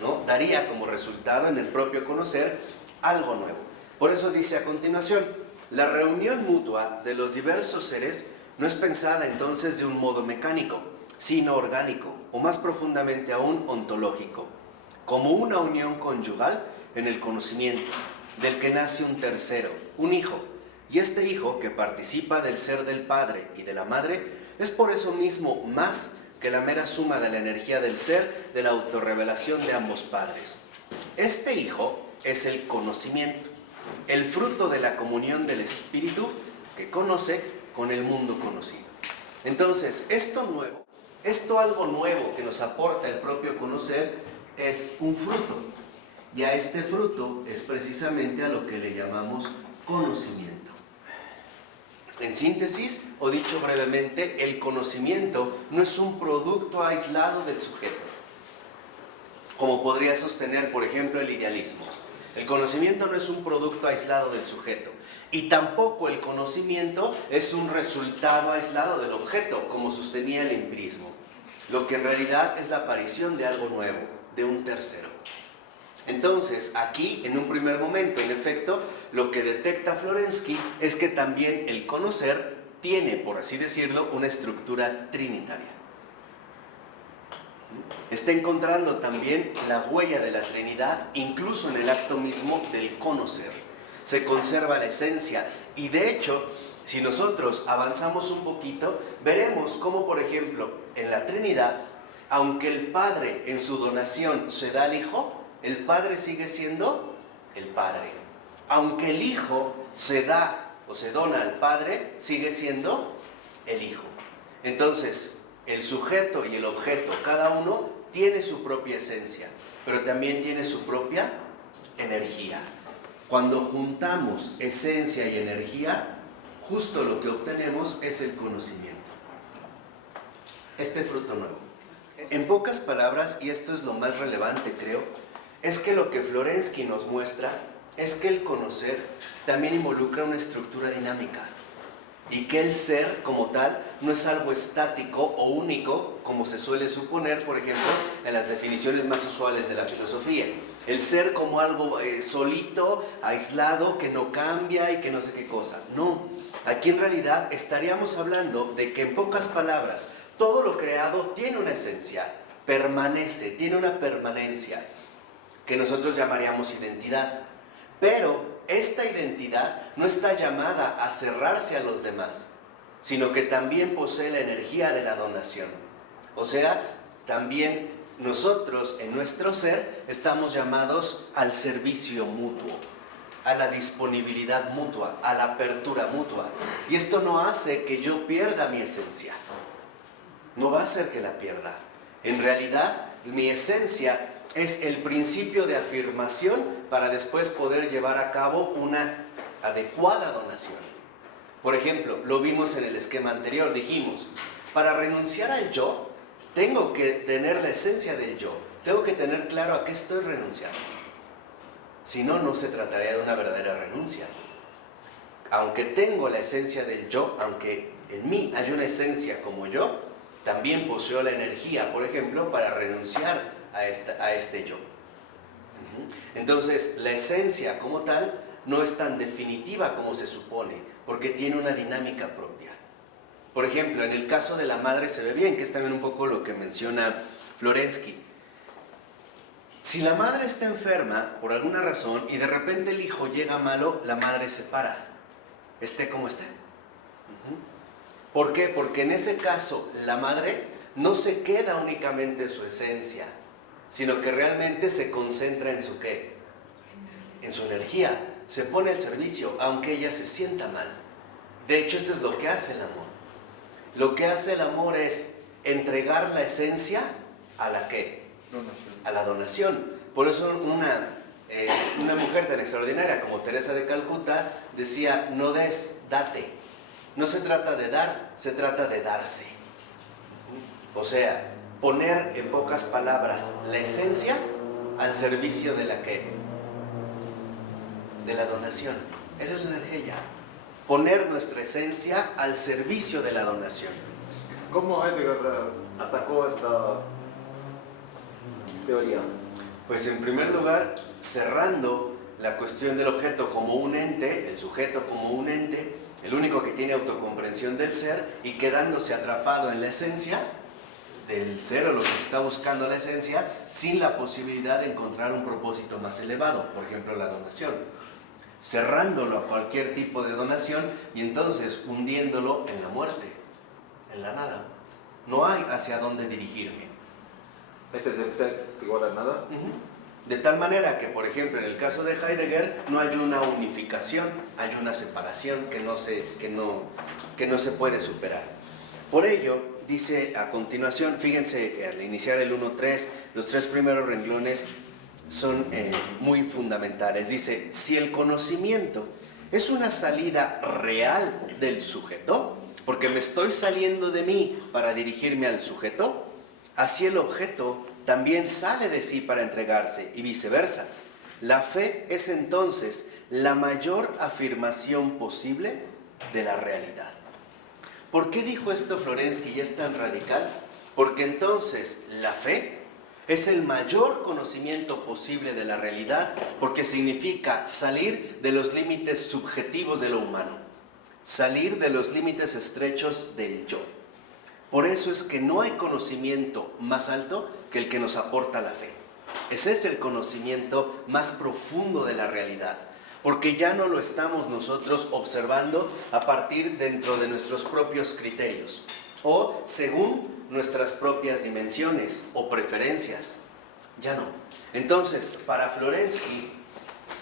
¿no? Daría como resultado en el propio conocer algo nuevo. Por eso dice a continuación, la reunión mutua de los diversos seres no es pensada entonces de un modo mecánico, sino orgánico, o más profundamente aún ontológico, como una unión conyugal en el conocimiento, del que nace un tercero, un hijo, y este hijo que participa del ser del padre y de la madre, es por eso mismo más que la mera suma de la energía del ser, de la autorrevelación de ambos padres. Este hijo es el conocimiento, el fruto de la comunión del espíritu que conoce con el mundo conocido. Entonces, esto algo nuevo que nos aporta el propio conocer es un fruto. Y a este fruto es precisamente a lo que le llamamos conocimiento. En síntesis, o dicho brevemente, el conocimiento no es un producto aislado del sujeto, como podría sostener, por ejemplo, el idealismo. El conocimiento no es un producto aislado del sujeto, y tampoco el conocimiento es un resultado aislado del objeto, como sostenía el empirismo. Lo que en realidad es la aparición de algo nuevo, de un tercero. Entonces, aquí, en un primer momento, en efecto, lo que detecta Florensky es que también el conocer tiene, por así decirlo, una estructura trinitaria. Está encontrando también la huella de la Trinidad, incluso en el acto mismo del conocer. Se conserva la esencia y, de hecho, si nosotros avanzamos un poquito, veremos cómo, por ejemplo, en la Trinidad, aunque el Padre en su donación se da al Hijo, el Padre sigue siendo el Padre. Aunque el Hijo se da o se dona al Padre, sigue siendo el Hijo. Entonces, el sujeto y el objeto, cada uno tiene su propia esencia, pero también tiene su propia energía. Cuando juntamos esencia y energía, justo lo que obtenemos es el conocimiento. Este fruto nuevo. En pocas palabras, y esto es lo más relevante, creo, es que lo que Florensky nos muestra es que el conocer también involucra una estructura dinámica y que el ser como tal no es algo estático o único como se suele suponer, por ejemplo, en las definiciones más usuales de la filosofía. El ser como algo solito, aislado, que no cambia y que no sé qué cosa. No, aquí en realidad estaríamos hablando de que en pocas palabras, Todo lo creado tiene una esencia, permanece, tiene una permanencia que nosotros llamaríamos identidad. Pero esta identidad no está llamada a cerrarse a los demás, sino que también posee la energía de la donación. O sea, también nosotros en nuestro ser estamos llamados al servicio mutuo, a la disponibilidad mutua, a la apertura mutua. Y esto no hace que yo pierda mi esencia. No va a hacer que la pierda. En realidad, mi esencia es el principio de afirmación para después poder llevar a cabo una adecuada donación. Por ejemplo, lo vimos en el esquema anterior, dijimos, para renunciar al yo, tengo que tener la esencia del yo, tengo que tener claro a qué estoy renunciando. Si no, no se trataría de una verdadera renuncia. Aunque tengo la esencia del yo, aunque en mí hay una esencia como yo, también poseo la energía, por ejemplo, para renunciar a este yo. Entonces, la esencia como tal no es tan definitiva como se supone, porque tiene una dinámica propia. Por ejemplo, en el caso de la madre se ve bien, que es también un poco lo que menciona Florensky. Si la madre está enferma por alguna razón y de repente el hijo llega malo, la madre se para, esté como esté. ¿Por qué? Porque en ese caso la madre no se queda únicamente en su esencia, sino que realmente se concentra en su ¿qué? En su energía. Se pone al servicio, aunque ella se sienta mal. De hecho, eso es lo que hace el amor. Lo que hace el amor es entregar la esencia a la ¿qué? Donación. A la donación. Por eso una mujer tan extraordinaria como Teresa de Calcuta decía, no des, date. No se trata de dar, se trata de darse. O sea, poner en pocas palabras la esencia al servicio de la ¿qué? De la donación. Esa es la energía. Poner nuestra esencia al servicio de la donación. ¿Cómo Heidegger atacó esta teoría? Pues en primer lugar, cerrando la cuestión del objeto como un ente, el sujeto como un ente, el único que tiene autocomprensión del ser, y quedándose atrapado en la esencia del ser o lo que se está buscando la esencia, sin la posibilidad de encontrar un propósito más elevado, por ejemplo la donación. Cerrándolo a cualquier tipo de donación y entonces hundiéndolo en la muerte, en la nada. No hay hacia dónde dirigirme. ¿Ese es el ser igual a nada? De tal manera que, por ejemplo, en el caso de Heidegger, no hay una unificación, hay una separación que no se puede superar. Por ello, dice a continuación, fíjense, al iniciar el 1.3, los 3 primeros renglones son muy fundamentales. Dice, si el conocimiento es una salida real del sujeto, porque me estoy saliendo de mí para dirigirme al sujeto, así el objeto también sale de sí para entregarse y viceversa. La fe es entonces la mayor afirmación posible de la realidad. ¿Por qué dijo esto Florensky y es tan radical? Porque entonces la fe es el mayor conocimiento posible de la realidad, porque significa salir de los límites subjetivos de lo humano, salir de los límites estrechos del yo. Por eso es que no hay conocimiento más alto que el que nos aporta la fe. Ese es el conocimiento más profundo de la realidad, porque ya no lo estamos nosotros observando a partir dentro de nuestros propios criterios o según nuestras propias dimensiones o preferencias. Ya no. Entonces, para Florensky,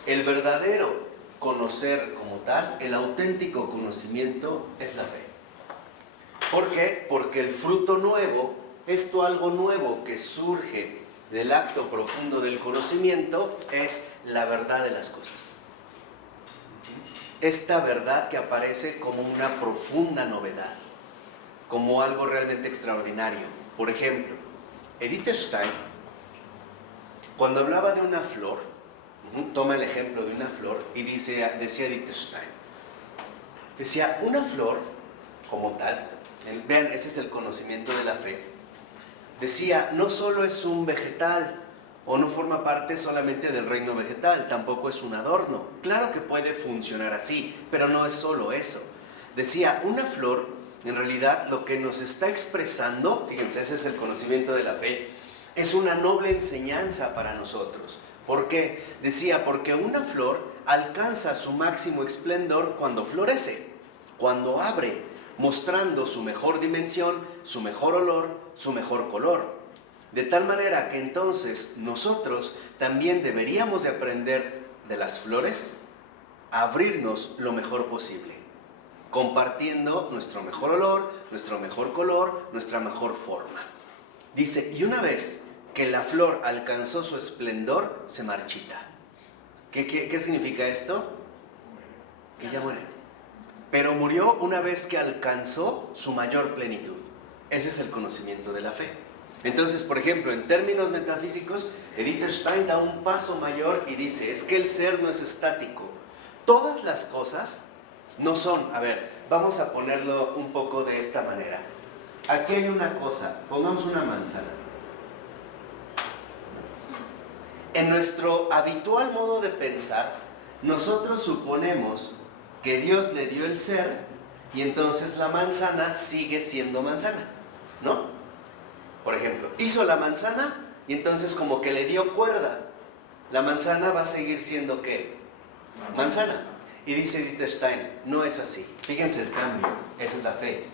el verdadero conocer como tal, el auténtico conocimiento es la fe. ¿Por qué? Porque el fruto nuevo, algo nuevo que surge del acto profundo del conocimiento, es la verdad de las cosas. Esta verdad que aparece como una profunda novedad, como algo realmente extraordinario. Por ejemplo, Edith Stein, cuando hablaba de una flor, toma el ejemplo de una flor y decía Edith Stein, decía, una flor como tal, vean, ese es el conocimiento de la fe, decía, no solo es un vegetal, o no forma parte solamente del reino vegetal, tampoco es un adorno. Claro que puede funcionar así, pero no es solo eso. Decía, una flor en realidad, lo que nos está expresando, fíjense, ese es el conocimiento de la fe, es una noble enseñanza para nosotros. ¿Por qué? Decía, porque una flor alcanza su máximo esplendor cuando florece, cuando abre, mostrando su mejor dimensión, su mejor olor, su mejor color. De tal manera que entonces nosotros también deberíamos de aprender de las flores a abrirnos lo mejor posible, compartiendo nuestro mejor olor, nuestro mejor color, nuestra mejor forma. Dice, y una vez que la flor alcanzó su esplendor, se marchita. ¿Qué significa esto? Que ya muere. Pero murió una vez que alcanzó su mayor plenitud. Ese es el conocimiento de la fe. Entonces, por ejemplo, en términos metafísicos, Edith Stein da un paso mayor y dice, es que el ser no es estático. Todas las cosas no son, a ver, vamos a ponerlo un poco de esta manera. Aquí hay una cosa, pongamos una manzana. En nuestro habitual modo de pensar, nosotros suponemos que Dios le dio el ser y entonces la manzana sigue siendo manzana, ¿no? Por ejemplo, hizo la manzana y entonces como que le dio cuerda. La manzana va a seguir siendo ¿qué? Manzana. Y dice Edith Stein, no es así. Fíjense el cambio, esa es la fe.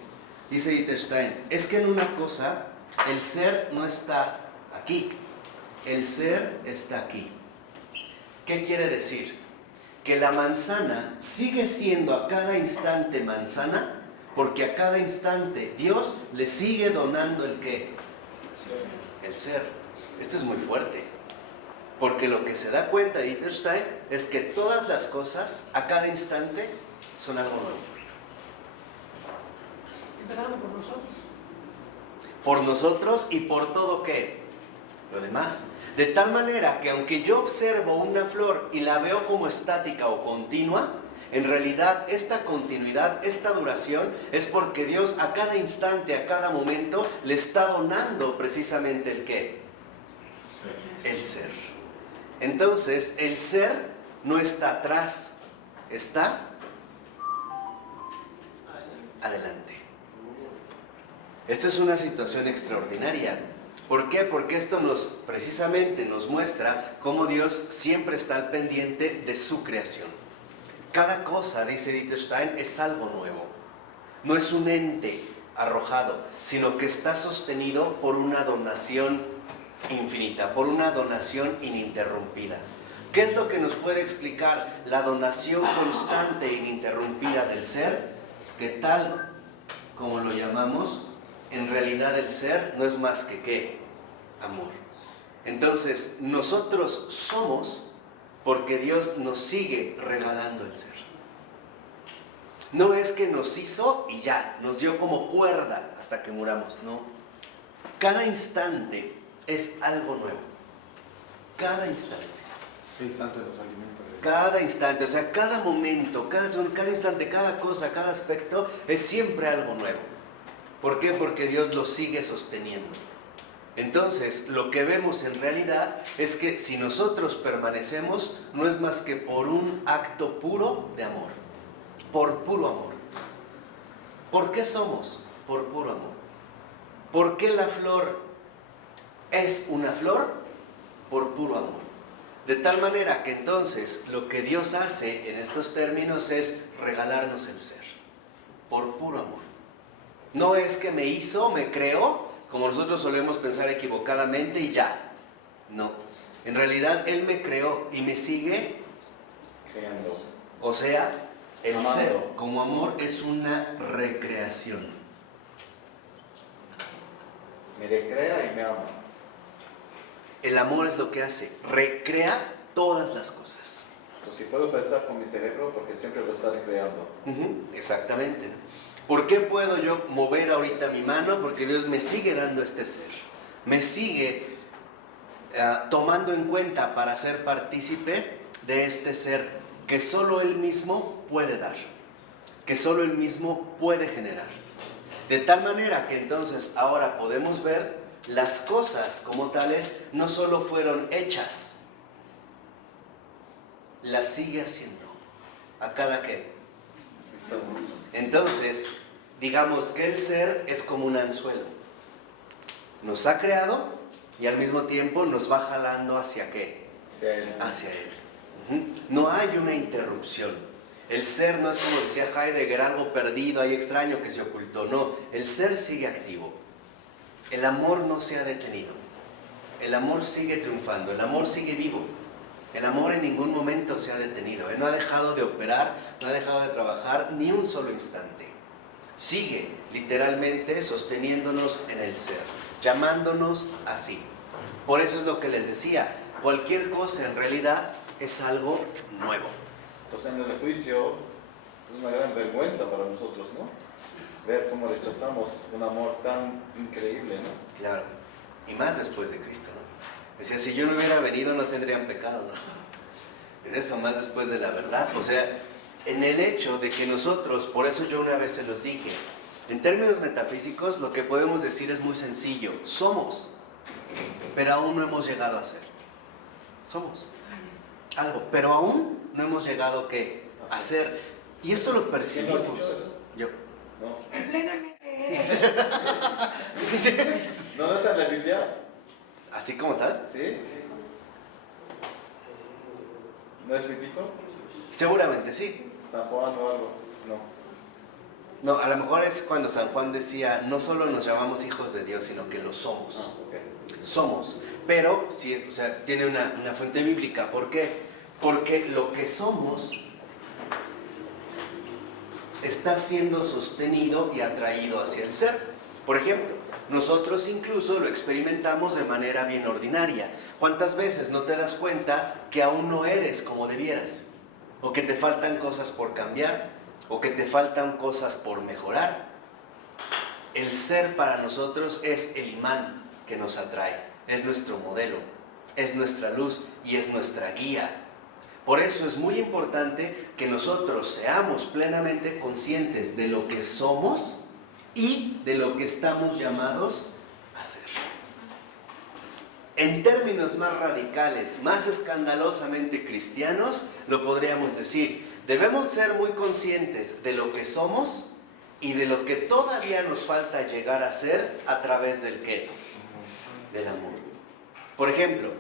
Dice Edith Stein, es que en una cosa el ser no está aquí, el ser está aquí. ¿Qué quiere decir? Que la manzana sigue siendo a cada instante manzana, porque a cada instante Dios le sigue donando el ¿qué? El ser. Esto es muy fuerte, porque lo que se da cuenta de Edith Stein es que todas las cosas a cada instante son algo nuevo. Empezando por nosotros. Por nosotros y por todo ¿qué? Lo demás. De tal manera que aunque yo observo una flor y la veo como estática o continua, en realidad esta continuidad, esta duración es porque Dios a cada instante, a cada momento le está donando precisamente el ¿qué? El ser. Entonces el ser no está atrás, está adelante. Esta es una situación extraordinaria. ¿Por qué? Porque esto precisamente nos muestra cómo Dios siempre está al pendiente de su creación. Cada cosa, dice Edith Stein, es algo nuevo. No es un ente arrojado, sino que está sostenido por una donación infinita, por una donación ininterrumpida. ¿Qué es lo que nos puede explicar la donación constante e ininterrumpida del ser? Que tal como lo llamamos, en realidad el ser no es más que ¿qué? Amor. Entonces, nosotros somos porque Dios nos sigue regalando el ser. No es que nos hizo y ya, nos dio como cuerda hasta que muramos, no. Cada instante es algo nuevo. Cada instante. ¿Qué instante nos alimenta? Cada instante, o sea, cada momento, cada instante, cada cosa, cada aspecto es siempre algo nuevo. ¿Por qué? Porque Dios lo sigue sosteniendo. Entonces, lo que vemos en realidad es que si nosotros permanecemos, no es más que por un acto puro de amor. Por puro amor. ¿Por qué somos? Por puro amor. ¿Por qué la flor es una flor? Por puro amor. De tal manera que entonces lo que Dios hace en estos términos es regalarnos el ser. Por puro amor. No es que me hizo, me creó, como nosotros solemos pensar equivocadamente y ya. No. En realidad Él me creó y me sigue Creando. O sea, el Amando. ser como amor es una recreación. Me recrea y me ama. El amor es lo que hace, recrea todas las cosas. Pues si puedo pensar con mi cerebro, porque siempre lo está recreando. Exactamente. ¿Por qué puedo yo mover ahorita mi mano? Porque Dios me sigue dando este ser. Me sigue tomando en cuenta para ser partícipe de este ser que solo Él mismo puede dar, que solo Él mismo puede generar. De tal manera que entonces ahora podemos ver las cosas como tales no solo fueron hechas, las sigue haciendo a cada que. Entonces, digamos que el ser es como un anzuelo. Nos ha creado y al mismo tiempo nos va jalando hacia ¿qué? Hacia Él. No hay una interrupción. El ser no es, como decía Heidegger, algo perdido, ahí extraño que se ocultó. No, el ser sigue activo. El amor no se ha detenido. El amor sigue triunfando, el amor sigue vivo. El amor en ningún momento se ha detenido. Él no ha dejado de operar, no ha dejado de trabajar ni un solo instante. Sigue literalmente sosteniéndonos en el ser, llamándonos así. Por eso es lo que les decía, cualquier cosa en realidad es algo nuevo. Entonces en el juicio es una gran vergüenza para nosotros, ¿no? Ver cómo rechazamos un amor tan increíble, ¿no? Claro, y más después de Cristo, ¿no? Decía, si yo no hubiera venido no tendrían pecado, ¿no? Es eso, más después de la verdad. O sea, en el hecho de que nosotros, por eso yo una vez se los dije, en términos metafísicos lo que podemos decir es muy sencillo, somos, pero aún no hemos llegado a ser. Somos algo, pero aún no hemos llegado ¿qué? A ser. Y esto lo percibimos. ¿Quién lo ha dicho eso? Yo. No. En plenamente eres. ¿No está en la Biblia? ¿Así como tal? ¿Sí? ¿No es bíblico? Seguramente sí. ¿San Juan o algo? No. No, a lo mejor es cuando San Juan decía, no solo nos llamamos hijos de Dios, sino que lo somos. Ah, ok. Somos. Pero, sí, o sea, tiene una fuente bíblica. ¿Por qué? Porque lo que somos está siendo sostenido y atraído hacia el ser. Por ejemplo, nosotros incluso lo experimentamos de manera bien ordinaria. ¿Cuántas veces no te das cuenta que aún no eres como debieras? O que te faltan cosas por cambiar, o que te faltan cosas por mejorar. El ser para nosotros es el imán que nos atrae, es nuestro modelo, es nuestra luz y es nuestra guía. Por eso es muy importante que nosotros seamos plenamente conscientes de lo que somos y de lo que estamos llamados a ser. En términos más radicales, más escandalosamente cristianos, lo podríamos decir, debemos ser muy conscientes de lo que somos y de lo que todavía nos falta llegar a ser a través del ¿qué? Del amor. Por ejemplo,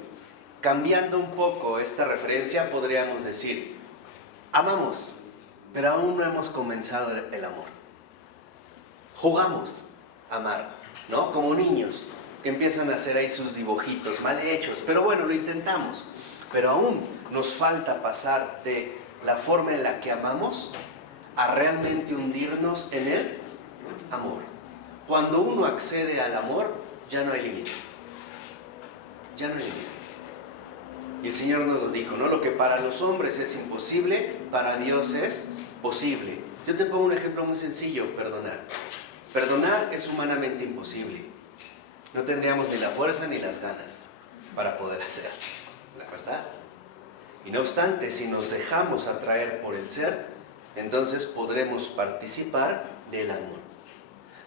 cambiando un poco esta referencia, podríamos decir, amamos, pero aún no hemos comenzado el amor. Jugamos a amar, ¿no? Como niños que empiezan a hacer ahí sus dibujitos mal hechos, pero bueno, lo intentamos. Pero aún nos falta pasar de la forma en la que amamos a realmente hundirnos en el amor. Cuando uno accede al amor, ya no hay límite. Ya no hay límite. Y el Señor nos lo dijo, ¿no? Lo que para los hombres es imposible, para Dios es posible. Yo te pongo un ejemplo muy sencillo, perdonar. Perdonar es humanamente imposible. No tendríamos ni la fuerza ni las ganas para poder hacerlo, la verdad. Y no obstante, si nos dejamos atraer por el ser, entonces podremos participar del amor.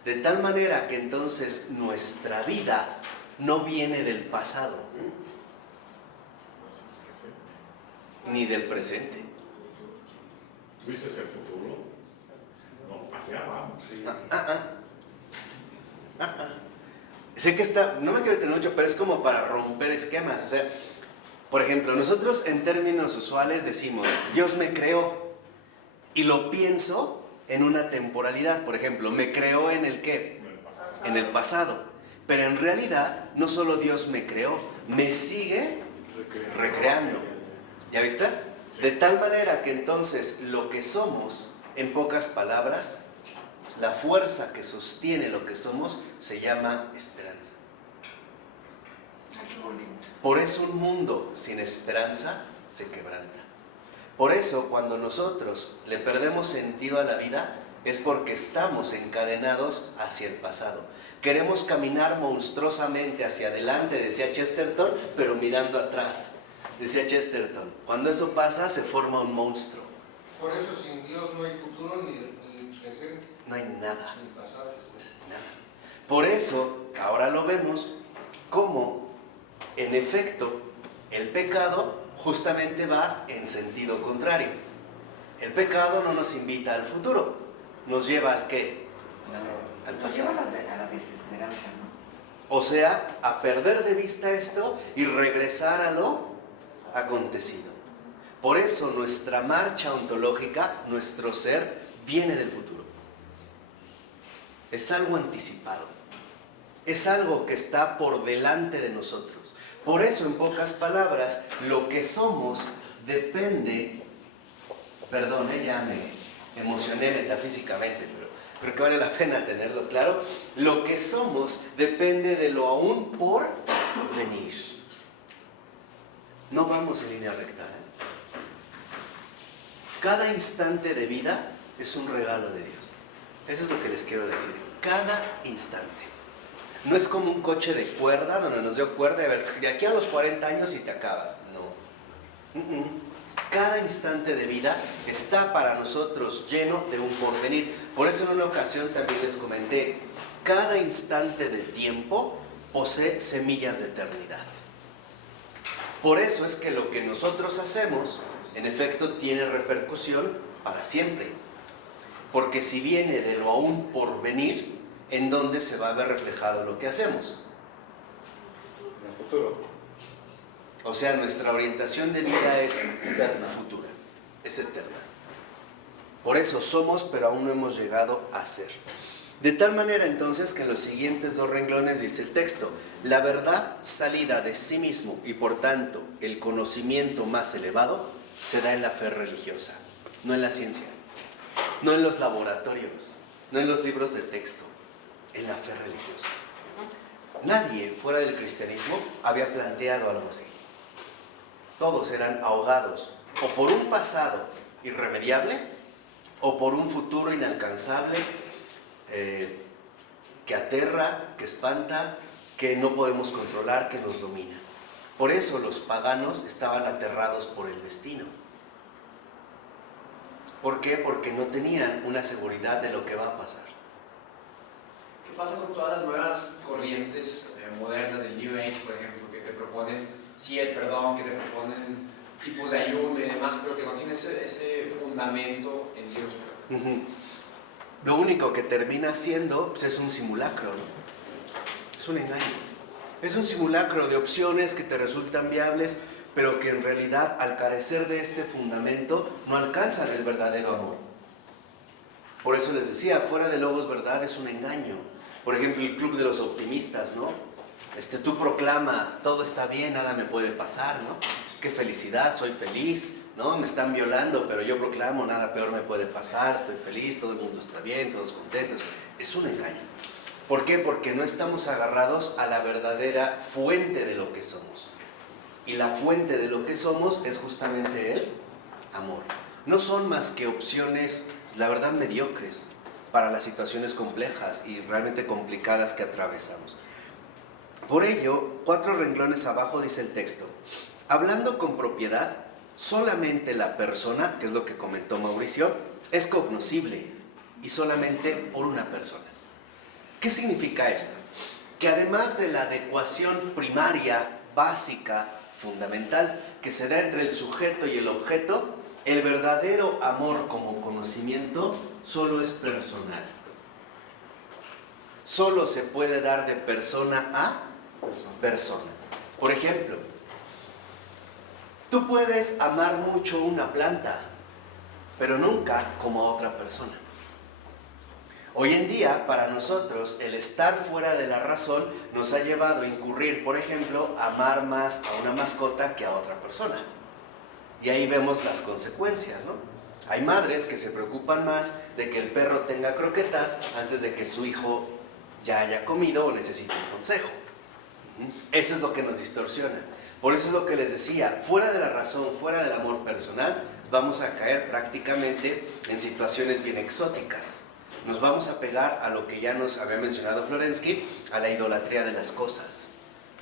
De tal manera que entonces nuestra vida no viene del pasado, ni del presente. ¿Tú dices el futuro? No, allá vamos. Sí. Sé que no me quiero detener mucho, pero es como para romper esquemas. O sea, por ejemplo, nosotros en términos usuales decimos, Dios me creó, y lo pienso en una temporalidad. Por ejemplo, me creó en el ¿qué? En el pasado. Pero en realidad, no solo Dios me creó, me sigue recreando. ¿Ya viste? De tal manera que entonces lo que somos, en pocas palabras, la fuerza que sostiene lo que somos, se llama esperanza. Por eso un mundo sin esperanza se quebranta. Por eso cuando nosotros le perdemos sentido a la vida, es porque estamos encadenados hacia el pasado. Queremos caminar monstruosamente hacia adelante, decía Chesterton, pero mirando atrás. Decía Chesterton, cuando eso pasa se forma un monstruo. Por eso sin Dios no hay futuro ni presente. No hay nada. Ni pasado. Nada. Por eso, ahora lo vemos, como en efecto el pecado justamente va en sentido contrario. El pecado no nos invita al futuro, nos lleva al ¿qué? al Nos pasado. lleva a la desesperanza, ¿no? O sea, a perder de vista esto y regresar a lo acontecido. Por eso nuestra marcha ontológica, nuestro ser, viene del futuro. Es algo anticipado. Es algo que está por delante de nosotros. Por eso, en pocas palabras, lo que somos depende... Perdón, ya me emocioné metafísicamente, pero creo que vale la pena tenerlo claro. Lo que somos depende de lo aún por venir. No vamos en línea recta, ¿eh? Cada instante de vida es un regalo de Dios. Eso es lo que les quiero decir. Cada instante. No es como un coche de cuerda donde nos dio cuerda y a ver, de aquí a los 40 años y te acabas. No. Cada instante de vida está para nosotros lleno de un porvenir. Por eso en una ocasión también les comenté, cada instante de tiempo posee semillas de eternidad. Por eso es que lo que nosotros hacemos, en efecto, tiene repercusión para siempre. Porque si viene de lo aún por venir, ¿en dónde se va a ver reflejado lo que hacemos? En el futuro. O sea, nuestra orientación de vida es futura, es eterna. Por eso somos, pero aún no hemos llegado a ser. De tal manera entonces que en los siguientes 2 renglones dice el texto, la verdad salida de sí mismo y por tanto el conocimiento más elevado se da en la fe religiosa, no en la ciencia, no en los laboratorios, no en los libros de texto, en la fe religiosa. Nadie fuera del cristianismo había planteado algo así. Todos eran ahogados o por un pasado irremediable o por un futuro inalcanzable que aterra, que espanta, que no podemos controlar, que nos domina. Por eso los paganos estaban aterrados por el destino. ¿Por qué? Porque no tenían una seguridad de lo que va a pasar. ¿Qué pasa con todas las nuevas corrientes modernas del New Age, por ejemplo, que te proponen sí el perdón, que te proponen tipos de ayuno y demás, pero que no tienen ese fundamento en Dios? Lo único que termina siendo pues, es un simulacro, ¿no? Es un engaño. Es un simulacro de opciones que te resultan viables, pero que en realidad al carecer de este fundamento no alcanzan el verdadero amor. Por eso les decía, fuera de Logos Verdad es un engaño. Por ejemplo, el club de los optimistas, ¿no? Tú proclama, todo está bien, nada me puede pasar, ¿no? Qué felicidad, soy feliz, ¿no? Me están violando, pero yo proclamo, nada peor me puede pasar, estoy feliz, todo el mundo está bien, todos contentos. Es un engaño. ¿Por qué? Porque no estamos agarrados a la verdadera fuente de lo que somos. Y la fuente de lo que somos es justamente el amor. No son más que opciones, la verdad, mediocres para las situaciones complejas y realmente complicadas que atravesamos. Por ello, 4 renglones abajo dice el texto, hablando con propiedad, solamente la persona, que es lo que comentó Mauricio, es cognoscible y solamente por una persona. ¿Qué significa esto? Que además de la adecuación primaria, básica, fundamental, que se da entre el sujeto y el objeto, el verdadero amor como conocimiento solo es personal. Solo se puede dar de persona a persona. Por ejemplo, tú puedes amar mucho una planta, pero nunca como a otra persona. Hoy en día, para nosotros, el estar fuera de la razón nos ha llevado a incurrir, por ejemplo, a amar más a una mascota que a otra persona. Y ahí vemos las consecuencias, ¿no? Hay madres que se preocupan más de que el perro tenga croquetas antes de que su hijo ya haya comido o necesite un consejo. Eso es lo que nos distorsiona. Por eso es lo que les decía, fuera de la razón, fuera del amor personal, vamos a caer prácticamente en situaciones bien exóticas. Nos vamos a pegar a lo que ya nos había mencionado Florensky, a la idolatría de las cosas,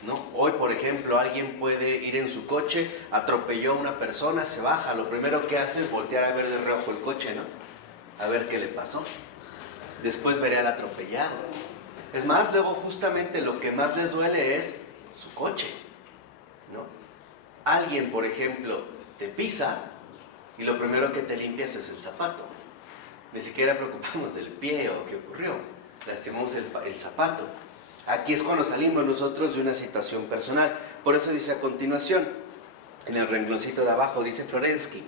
¿no? Hoy, por ejemplo, alguien puede ir en su coche, atropelló a una persona, se baja, lo primero que hace es voltear a ver de reojo el coche, ¿no? A ver qué le pasó. Después veré al atropellado. Es más, luego justamente lo que más les duele es su coche, ¿no? Alguien, por ejemplo, te pisa y lo primero que te limpias es el zapato. Ni siquiera preocupamos del pie o qué ocurrió. lastimamos el zapato. Aquí es cuando salimos nosotros de una situación personal. Por eso dice a continuación, en el rengloncito de abajo, dice Florensky,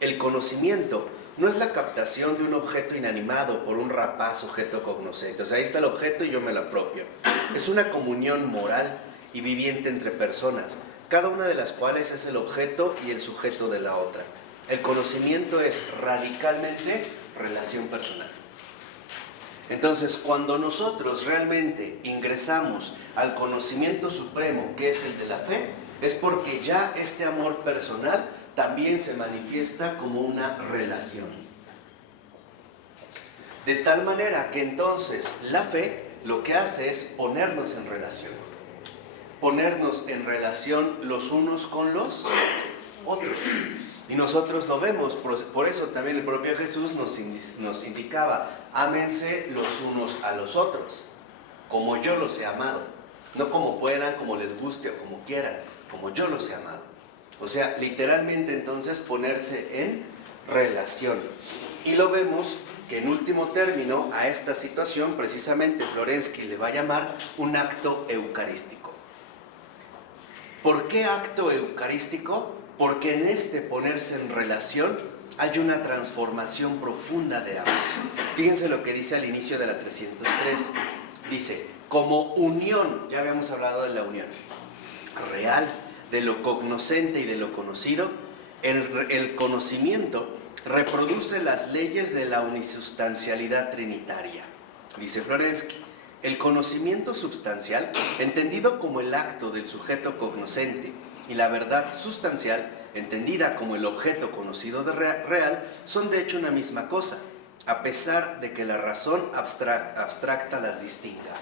el conocimiento no es la captación de un objeto inanimado por un rapaz sujeto cognoscente. O sea, ahí está el objeto y yo me lo apropio. Es una comunión moral y viviente entre personas, cada una de las cuales es el objeto y el sujeto de la otra. El conocimiento es radicalmente relación personal. Entonces, cuando nosotros realmente ingresamos al conocimiento supremo, que es el de la fe, es porque ya este amor personal también se manifiesta como una relación. De tal manera que entonces la fe lo que hace es ponernos en relación. Ponernos en relación los unos con los otros. Y nosotros lo vemos, por eso también el propio Jesús nos indicaba, ámense los unos a los otros, como yo los he amado. No como puedan, como les guste o como quieran, como yo los he amado. O sea, literalmente entonces ponerse en relación. Y lo vemos que en último término a esta situación precisamente Florensky le va a llamar un acto eucarístico. ¿Por qué acto eucarístico? Porque en este ponerse en relación hay una transformación profunda de ambos. Fíjense lo que dice al inicio de la 303. Dice, como unión, ya habíamos hablado de la unión real, de lo cognoscente y de lo conocido, el conocimiento reproduce las leyes de la unisustancialidad trinitaria. Dice Florensky, el conocimiento substancial, entendido como el acto del sujeto cognoscente, y la verdad sustancial, entendida como el objeto conocido de real, son de hecho una misma cosa, a pesar de que la razón abstracta las distinga.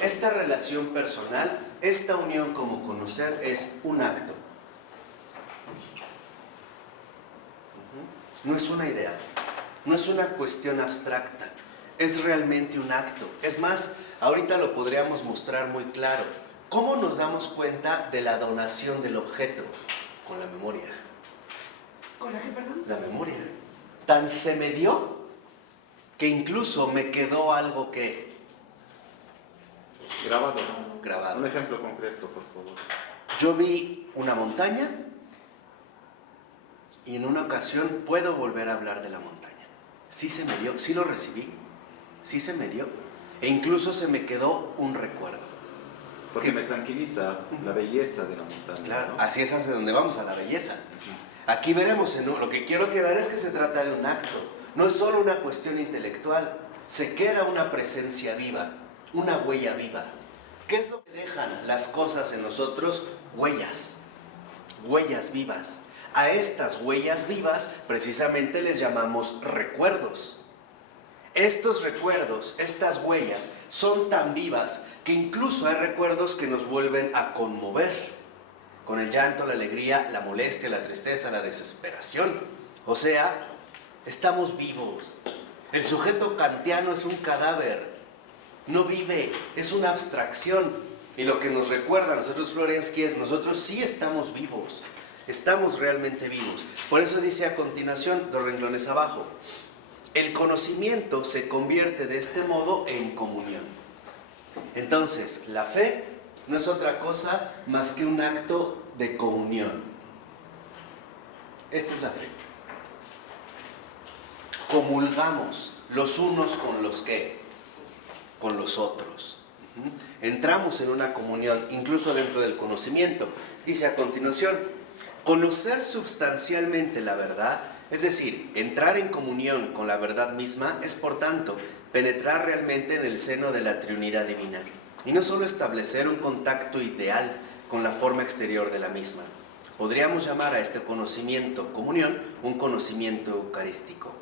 Esta relación personal, esta unión como conocer, es un acto. No es una idea, no es una cuestión abstracta, es realmente un acto. Es más, ahorita lo podríamos mostrar muy claro. ¿Cómo nos damos cuenta de la donación del objeto? Con la memoria. ¿Con la qué, perdón? La memoria. Tan se me dio que incluso me quedó algo que... Grabado. grabado. Un ejemplo concreto, por favor. Yo vi una montaña y en una ocasión puedo volver a hablar de la montaña. Sí se me dio, sí lo recibí, sí se me dio. E incluso se me quedó un recuerdo. Porque me tranquiliza la belleza de la montaña. Claro, ¿no? así es hacia donde vamos, a la belleza. Aquí veremos, lo que quiero que vean es que se trata de un acto. No es solo una cuestión intelectual, se queda una presencia viva, una huella viva. ¿Qué es lo que dejan las cosas en nosotros? Huellas, huellas vivas. A estas huellas vivas precisamente les llamamos recuerdos. Estos recuerdos, estas huellas, son tan vivas que incluso hay recuerdos que nos vuelven a conmover, con el llanto, la alegría, la molestia, la tristeza, la desesperación. O sea, estamos vivos. El sujeto kantiano es un cadáver, no vive, es una abstracción. Y lo que nos recuerda a nosotros Florensky es, nosotros sí estamos vivos, estamos realmente vivos. Por eso dice a continuación, 2 renglones abajo, el conocimiento se convierte de este modo en comunión. Entonces, la fe no es otra cosa más que un acto de comunión. Esta es la fe. Comulgamos los unos con los que, con los otros. Entramos en una comunión, incluso dentro del conocimiento. Dice a continuación, conocer substancialmente la verdad, es decir, entrar en comunión con la verdad misma, es por tanto penetrar realmente en el seno de la Trinidad Divina. Y no solo establecer un contacto ideal con la forma exterior de la misma. Podríamos llamar a este conocimiento, comunión, un conocimiento eucarístico.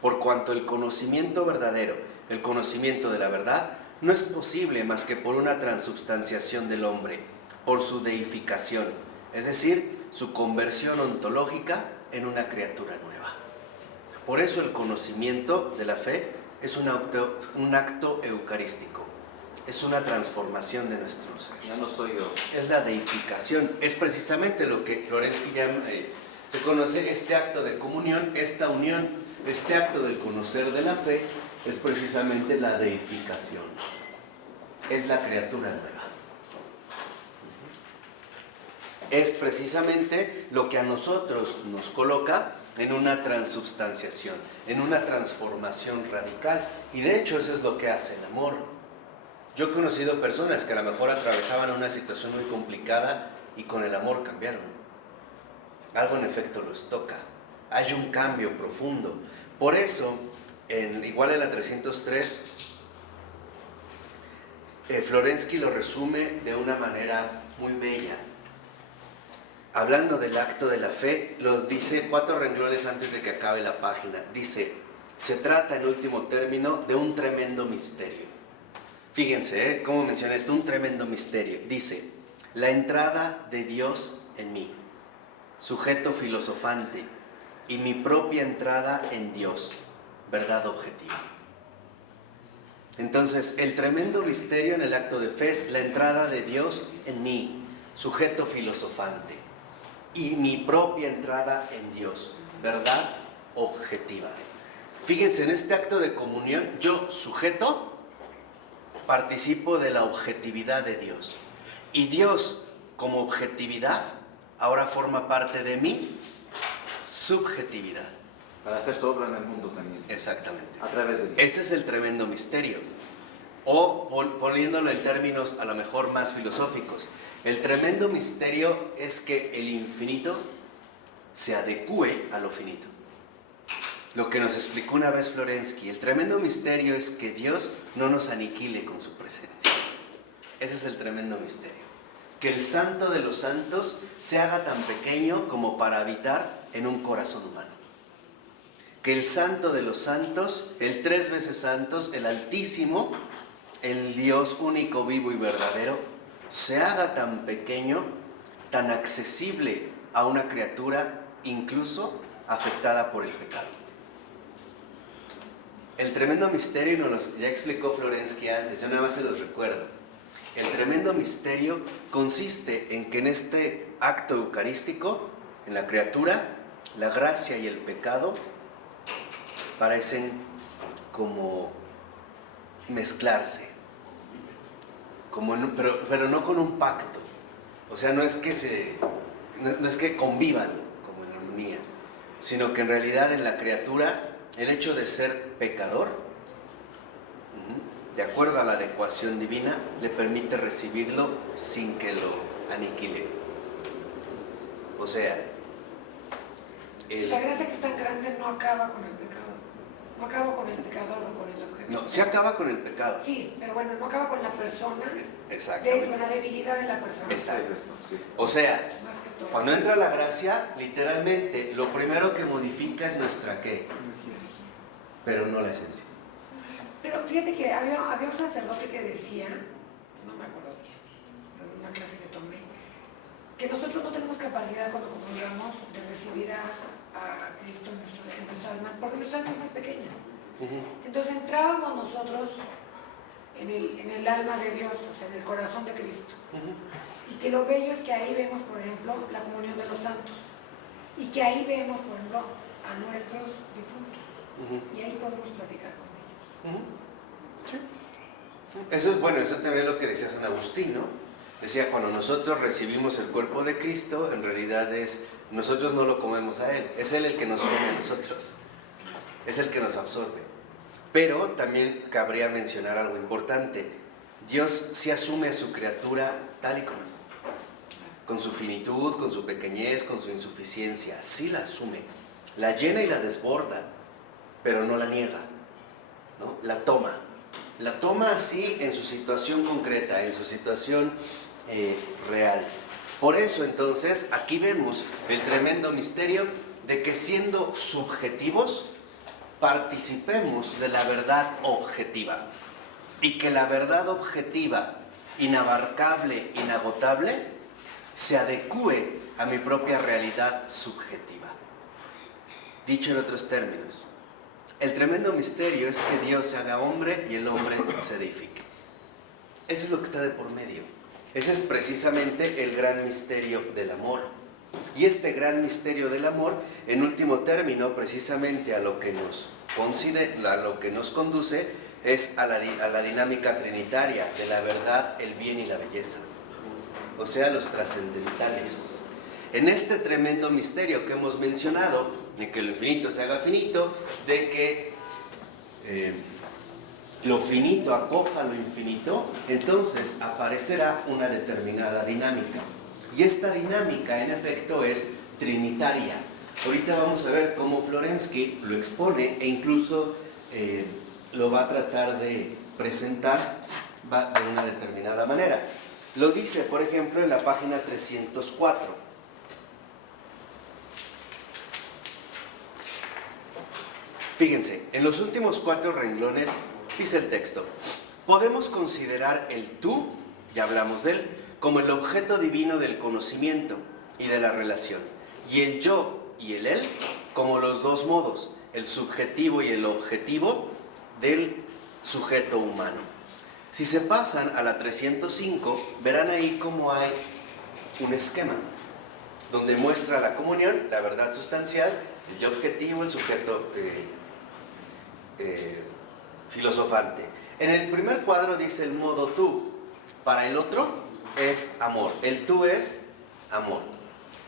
Por cuanto el conocimiento verdadero, el conocimiento de la verdad, no es posible más que por una transubstanciación del hombre, por su deificación, es decir, su conversión ontológica en una criatura nueva. Por eso el conocimiento de la fe es un acto eucarístico, es una transformación de nuestro ser. Ya no soy yo. Es la deificación, es precisamente lo que Florensky llama, se conoce este acto de comunión, esta unión, este acto del conocer de la fe, es precisamente la deificación. Es la criatura nueva. Es precisamente lo que a nosotros nos coloca en una transubstanciación, en una transformación radical. Y de hecho eso es lo que hace el amor. Yo he conocido personas que a lo mejor atravesaban una situación muy complicada y con el amor cambiaron. Algo en efecto los toca. Hay un cambio profundo. Por eso, igual en la 303, Florensky lo resume de una manera muy bella. Hablando del acto de la fe, los dice 4 renglones antes de que acabe la página. Dice, se trata en último término de un tremendo misterio. Fíjense, cómo menciona esto, un tremendo misterio. Dice, la entrada de Dios en mí, sujeto filosofante, y mi propia entrada en Dios, verdad objetiva. Entonces, el tremendo misterio en el acto de fe es la entrada de Dios en mí, sujeto filosofante, y mi propia entrada en Dios, verdad objetiva. Fíjense, en este acto de comunión, yo, sujeto, participo de la objetividad de Dios. Y Dios, como objetividad, ahora forma parte de mi subjetividad. Para hacer su obra en el mundo también. Exactamente. A través de mí. Este es el tremendo misterio. O poniéndolo en términos a lo mejor más filosóficos, el tremendo misterio es que el infinito se adecúe a lo finito. Lo que nos explicó una vez Florensky, el tremendo misterio es que Dios no nos aniquile con su presencia. Ese es el tremendo misterio. Que el santo de los santos se haga tan pequeño como para habitar en un corazón humano. Que el santo de los santos, el 3 veces santos, el Altísimo, el Dios único, vivo y verdadero, se haga tan pequeño, tan accesible a una criatura incluso afectada por el pecado. El tremendo misterio ya explicó Florensky antes, yo nada más se los recuerdo. El tremendo misterio consiste en que en este acto eucarístico, en la criatura, la gracia y el pecado parecen como mezclarse, pero no con un pacto. O sea, no es que convivan como en armonía, sino que en realidad en la criatura el hecho de ser pecador, de acuerdo a la adecuación divina, le permite recibirlo sin que lo aniquile. O sea, la gracia que es tan grande no acaba con el pecado. No acaba con el pecador o con el objeto. no, se acaba con el pecado. Sí, pero bueno, no acaba con la persona. Exactamente. Con la debilidad de la persona. Exacto. O sea, Más que todo. cuando entra la gracia, literalmente, lo primero que modifica es nuestra ¿qué? Pero no la esencia. Pero fíjate que había un sacerdote que decía, no me acuerdo bien, pero en una clase que tomé, que nosotros no tenemos capacidad cuando comulgamos de recibir a Cristo en nuestra alma, porque nuestra alma es muy pequeña. Entonces entrábamos nosotros en el alma de Dios, o sea, en el corazón de Cristo. Y que lo bello es que ahí vemos, por ejemplo, la comunión de los santos. Y que ahí vemos, por ejemplo, a nuestros difuntos. Y ahí podemos platicar con ellos. Sí. Eso es bueno, eso también es lo que decía San Agustín, ¿no? Decía, cuando nosotros recibimos el cuerpo de Cristo, en realidad nosotros no lo comemos a Él, es Él el que nos come a nosotros, es el que nos absorbe. Pero también cabría mencionar algo importante, Dios sí asume a su criatura tal y como es, con su finitud, con su pequeñez, con su insuficiencia, sí la asume, la llena y la desborda, pero no la niega, ¿no? La toma así en su situación concreta, en su situación real. Por eso entonces aquí vemos el tremendo misterio de que siendo subjetivos participemos de la verdad objetiva y que la verdad objetiva, inabarcable, inagotable, se adecúe a mi propia realidad subjetiva. Dicho en otros términos, el tremendo misterio es que Dios se haga hombre y el hombre se edifique. Eso es lo que está de por medio. Ese es precisamente el gran misterio del amor. Y este gran misterio del amor, en último término, precisamente a lo que nos conduce, es a la dinámica trinitaria de la verdad, el bien y la belleza. O sea, los trascendentales. En este tremendo misterio que hemos mencionado, de que lo infinito se haga finito, de que lo finito acoja lo infinito, entonces aparecerá una determinada dinámica. Y esta dinámica, en efecto, es trinitaria. Ahorita vamos a ver cómo Florensky lo expone e incluso lo va a tratar de presentar de una determinada manera. Lo dice, por ejemplo, en la página 304. Fíjense, en los últimos 4 renglones dice el texto: podemos considerar el tú, ya hablamos de él, como el objeto divino del conocimiento y de la relación, y el yo y el él como los dos modos, el subjetivo y el objetivo del sujeto humano. Si se pasan a la 305, verán ahí cómo hay un esquema donde muestra la comunión, la verdad sustancial, el yo objetivo, el sujeto filosofante. En el primer cuadro dice el modo tú, para el otro es amor, el tú es amor.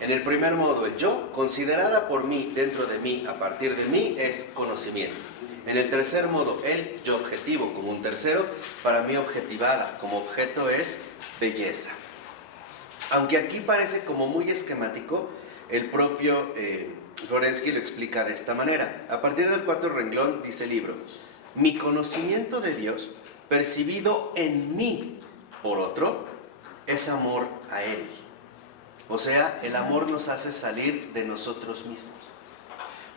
En el primer modo, el yo, considerada por mí, dentro de mí, a partir de mí, es conocimiento. En el tercer modo, el yo objetivo, como un tercero, para mí objetivada, como objeto es belleza. Aunque aquí parece como muy esquemático, el propio Florensky lo explica de esta manera. A partir del 4 renglón dice el libro: mi conocimiento de Dios, percibido en mí por otro, es amor a Él. O sea, el amor nos hace salir de nosotros mismos.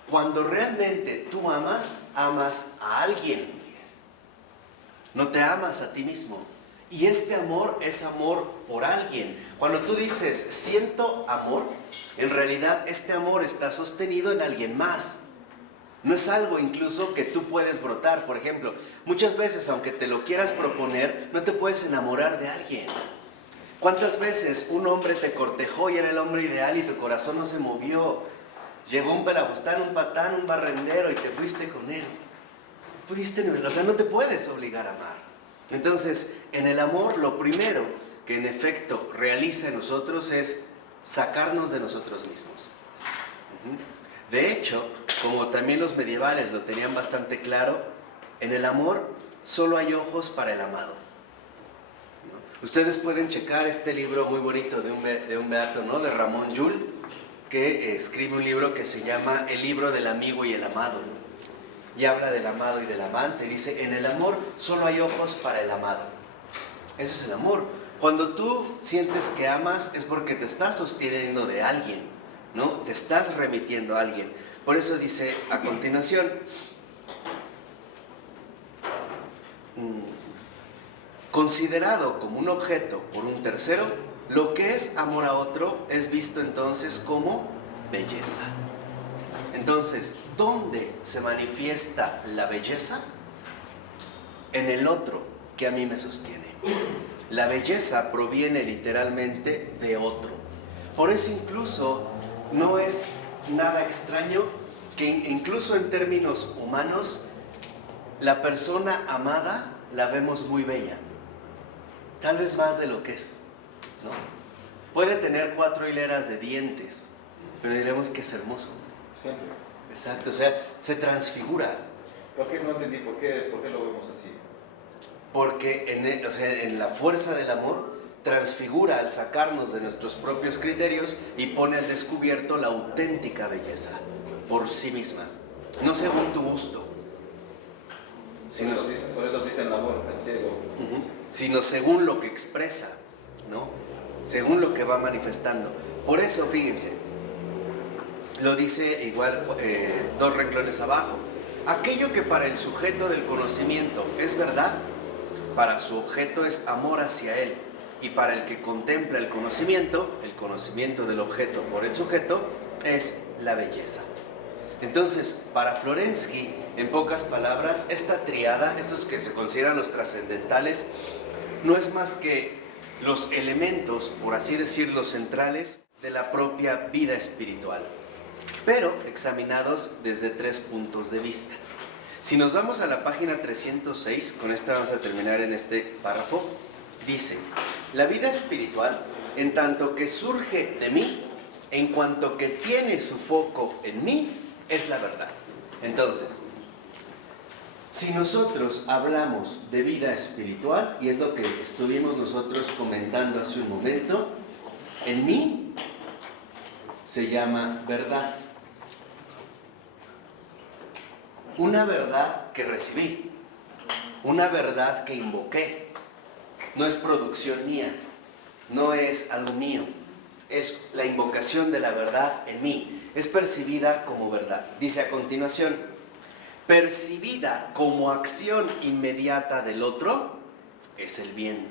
Cuando realmente tú amas, amas a alguien. No te amas a ti mismo. Y este amor es amor por alguien. Cuando tú dices, siento amor, en realidad este amor está sostenido en alguien más. No es algo incluso que tú puedes brotar. Por ejemplo, muchas veces, aunque te lo quieras proponer, no te puedes enamorar de alguien. ¿Cuántas veces un hombre te cortejó y era el hombre ideal y tu corazón no se movió? Llegó un pelafustán, un patán, un barrendero y te fuiste con él. O sea, no te puedes obligar a amar. Entonces, en el amor, lo primero que en efecto realiza en nosotros es sacarnos de nosotros mismos. De hecho, como también los medievales lo tenían bastante claro, en el amor solo hay ojos para el amado. Ustedes pueden checar este libro muy bonito de un beato, ¿no? De Ramón Llull, que escribe un libro que se llama El libro del amigo y el amado. Y habla del amado y del amante. Dice, en el amor solo hay ojos para el amado. Eso es el amor. Cuando tú sientes que amas es porque te estás sosteniendo de alguien, ¿no? Te estás remitiendo a alguien. Por eso dice a continuación, considerado como un objeto por un tercero, lo que es amor a otro es visto entonces como belleza. Entonces, ¿dónde se manifiesta la belleza? En el otro que a mí me sostiene. La belleza proviene literalmente de otro. Por eso incluso no es nada extraño que incluso en términos humanos, la persona amada la vemos muy bella. Tal vez más de lo que es, ¿no? Puede tener 4 hileras de dientes, pero diremos que es hermoso. Siempre. Exacto, o sea, se transfigura. ¿Por qué no entendí? ¿Por qué lo vemos así? Porque en la fuerza del amor transfigura al sacarnos de nuestros propios criterios y pone al descubierto la auténtica belleza por sí misma, no según tu gusto, Por eso dicen el amor es ciego. sino según lo que expresa, ¿no? Según lo que va manifestando. Por eso, fíjense, lo dice igual 2 renglones abajo. Aquello que para el sujeto del conocimiento es verdad, para su objeto es amor hacia él. Y para el que contempla el conocimiento del objeto por el sujeto, es la belleza. Entonces, para Florensky, en pocas palabras, esta triada, estos que se consideran los trascendentales, no es más que los elementos, por así decirlo, centrales de la propia vida espiritual, pero examinados desde 3 puntos de vista. Si nos vamos a la página 306, con esta vamos a terminar en este párrafo, dice: la vida espiritual, en tanto que surge de mí, en cuanto que tiene su foco en mí, es la verdad. Entonces, si nosotros hablamos de vida espiritual, y es lo que estuvimos nosotros comentando hace un momento, en mí se llama verdad. Una verdad que recibí, una verdad que invoqué. No es producción mía, no es algo mío, es la invocación de la verdad en mí, es percibida como verdad. Dice a continuación: percibida como acción inmediata del otro, es el bien.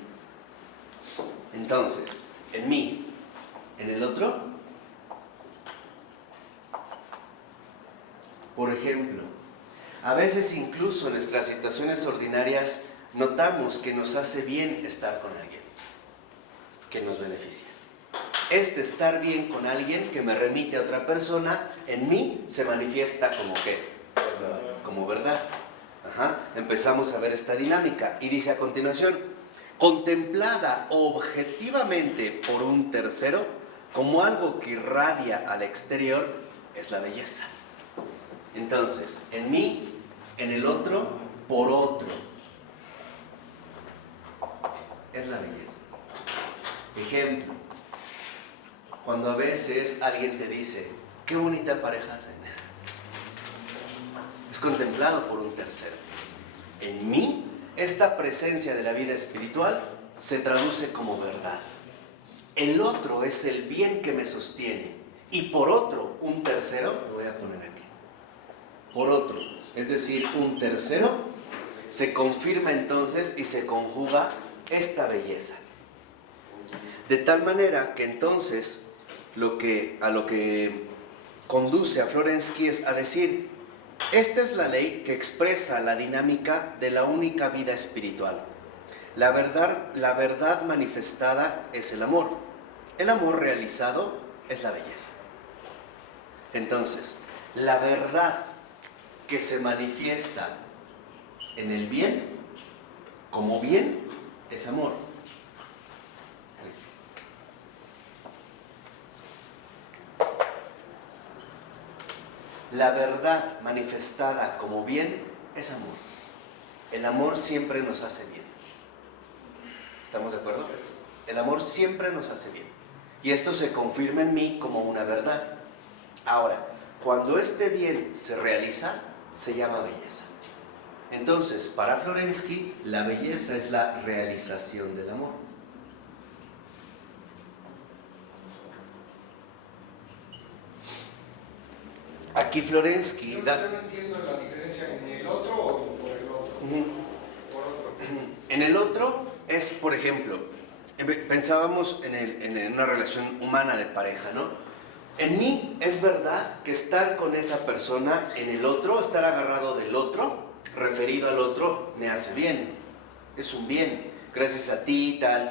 Entonces, en mí, en el otro, por ejemplo, a veces incluso en nuestras situaciones ordinarias notamos que nos hace bien estar con alguien, que nos beneficia. Este estar bien con alguien que me remite a otra persona, en mí se manifiesta como ¿qué? Como verdad. Empezamos a ver esta dinámica y dice a continuación: contemplada objetivamente por un tercero como algo que irradia al exterior, es la belleza. Entonces, en mí, en el otro, por otro, es la belleza. Ejemplo: cuando a veces alguien te dice: qué bonita pareja hacen, es contemplado por un tercero. En mí, esta presencia de la vida espiritual se traduce como verdad. El otro es el bien que me sostiene, y por otro, un tercero, lo voy a poner aquí, por otro, es decir, un tercero, se confirma entonces y se conjuga esta belleza. De tal manera que entonces a lo que conduce a Florensky es a decir: esta es la ley que expresa la dinámica de la única vida espiritual. La verdad manifestada es el amor. El amor realizado es la belleza. Entonces, la verdad que se manifiesta en el bien, como bien, es amor. La verdad manifestada como bien es amor. El amor siempre nos hace bien. ¿Estamos de acuerdo? El amor siempre nos hace bien. Y esto se confirma en mí como una verdad. Ahora, cuando este bien se realiza, se llama belleza. Entonces, para Florensky, la belleza es la realización del amor. Aquí Florensky Yo no entiendo la diferencia en el otro o por el otro. Por otro. En el otro es, por ejemplo, pensábamos en una relación humana de pareja, ¿no? En mí es verdad que estar con esa persona en el otro, estar agarrado del otro, referido al otro, me hace bien. Es un bien. Gracias a ti, tal,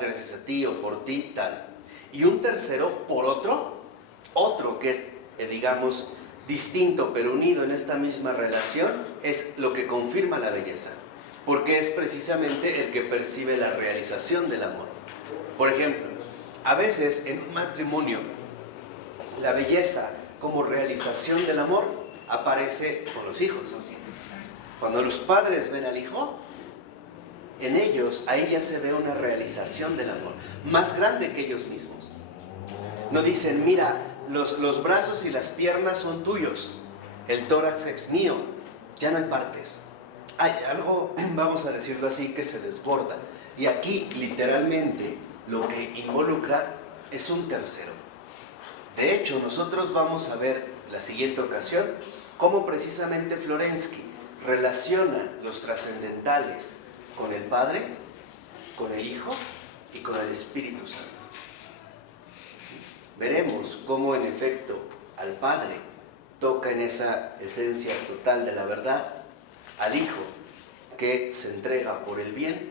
gracias a ti o por ti, tal. Y un tercero, por otro que es, digamos, distinto pero unido en esta misma relación, es lo que confirma la belleza. Porque es precisamente el que percibe la realización del amor. Por ejemplo, a veces en un matrimonio, la belleza como realización del amor aparece con los hijos. Cuando los padres ven al hijo, en ellos, ahí ya se ve una realización del amor, más grande que ellos mismos. No dicen: mira, los brazos y las piernas son tuyos, el tórax es mío, ya no hay partes. Hay algo, vamos a decirlo así, que se desborda. Y aquí, literalmente, lo que involucra es un tercero. De hecho, nosotros vamos a ver la siguiente ocasión cómo precisamente Florensky relaciona los trascendentales con el Padre, con el Hijo y con el Espíritu Santo. Veremos cómo en efecto al Padre toca en esa esencia total de la verdad, al Hijo que se entrega por el bien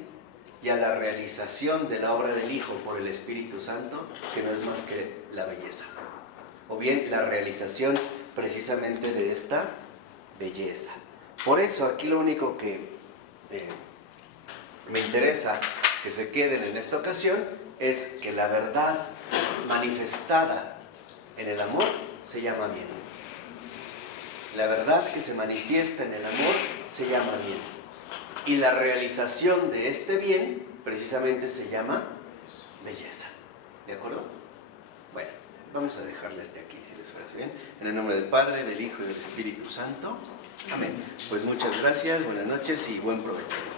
y a la realización de la obra del Hijo por el Espíritu Santo, que no es más que la belleza. O bien la realización precisamente de esta belleza. Por eso aquí lo único que me interesa que se queden en esta ocasión es que la verdad manifestada en el amor se llama bien. La verdad que se manifiesta en el amor se llama bien. Y la realización de este bien precisamente se llama belleza. ¿De acuerdo? Bueno, vamos a dejarle aquí, si les parece bien. En el nombre del Padre, del Hijo y del Espíritu Santo. Amén. Pues muchas gracias, buenas noches y buen provecho.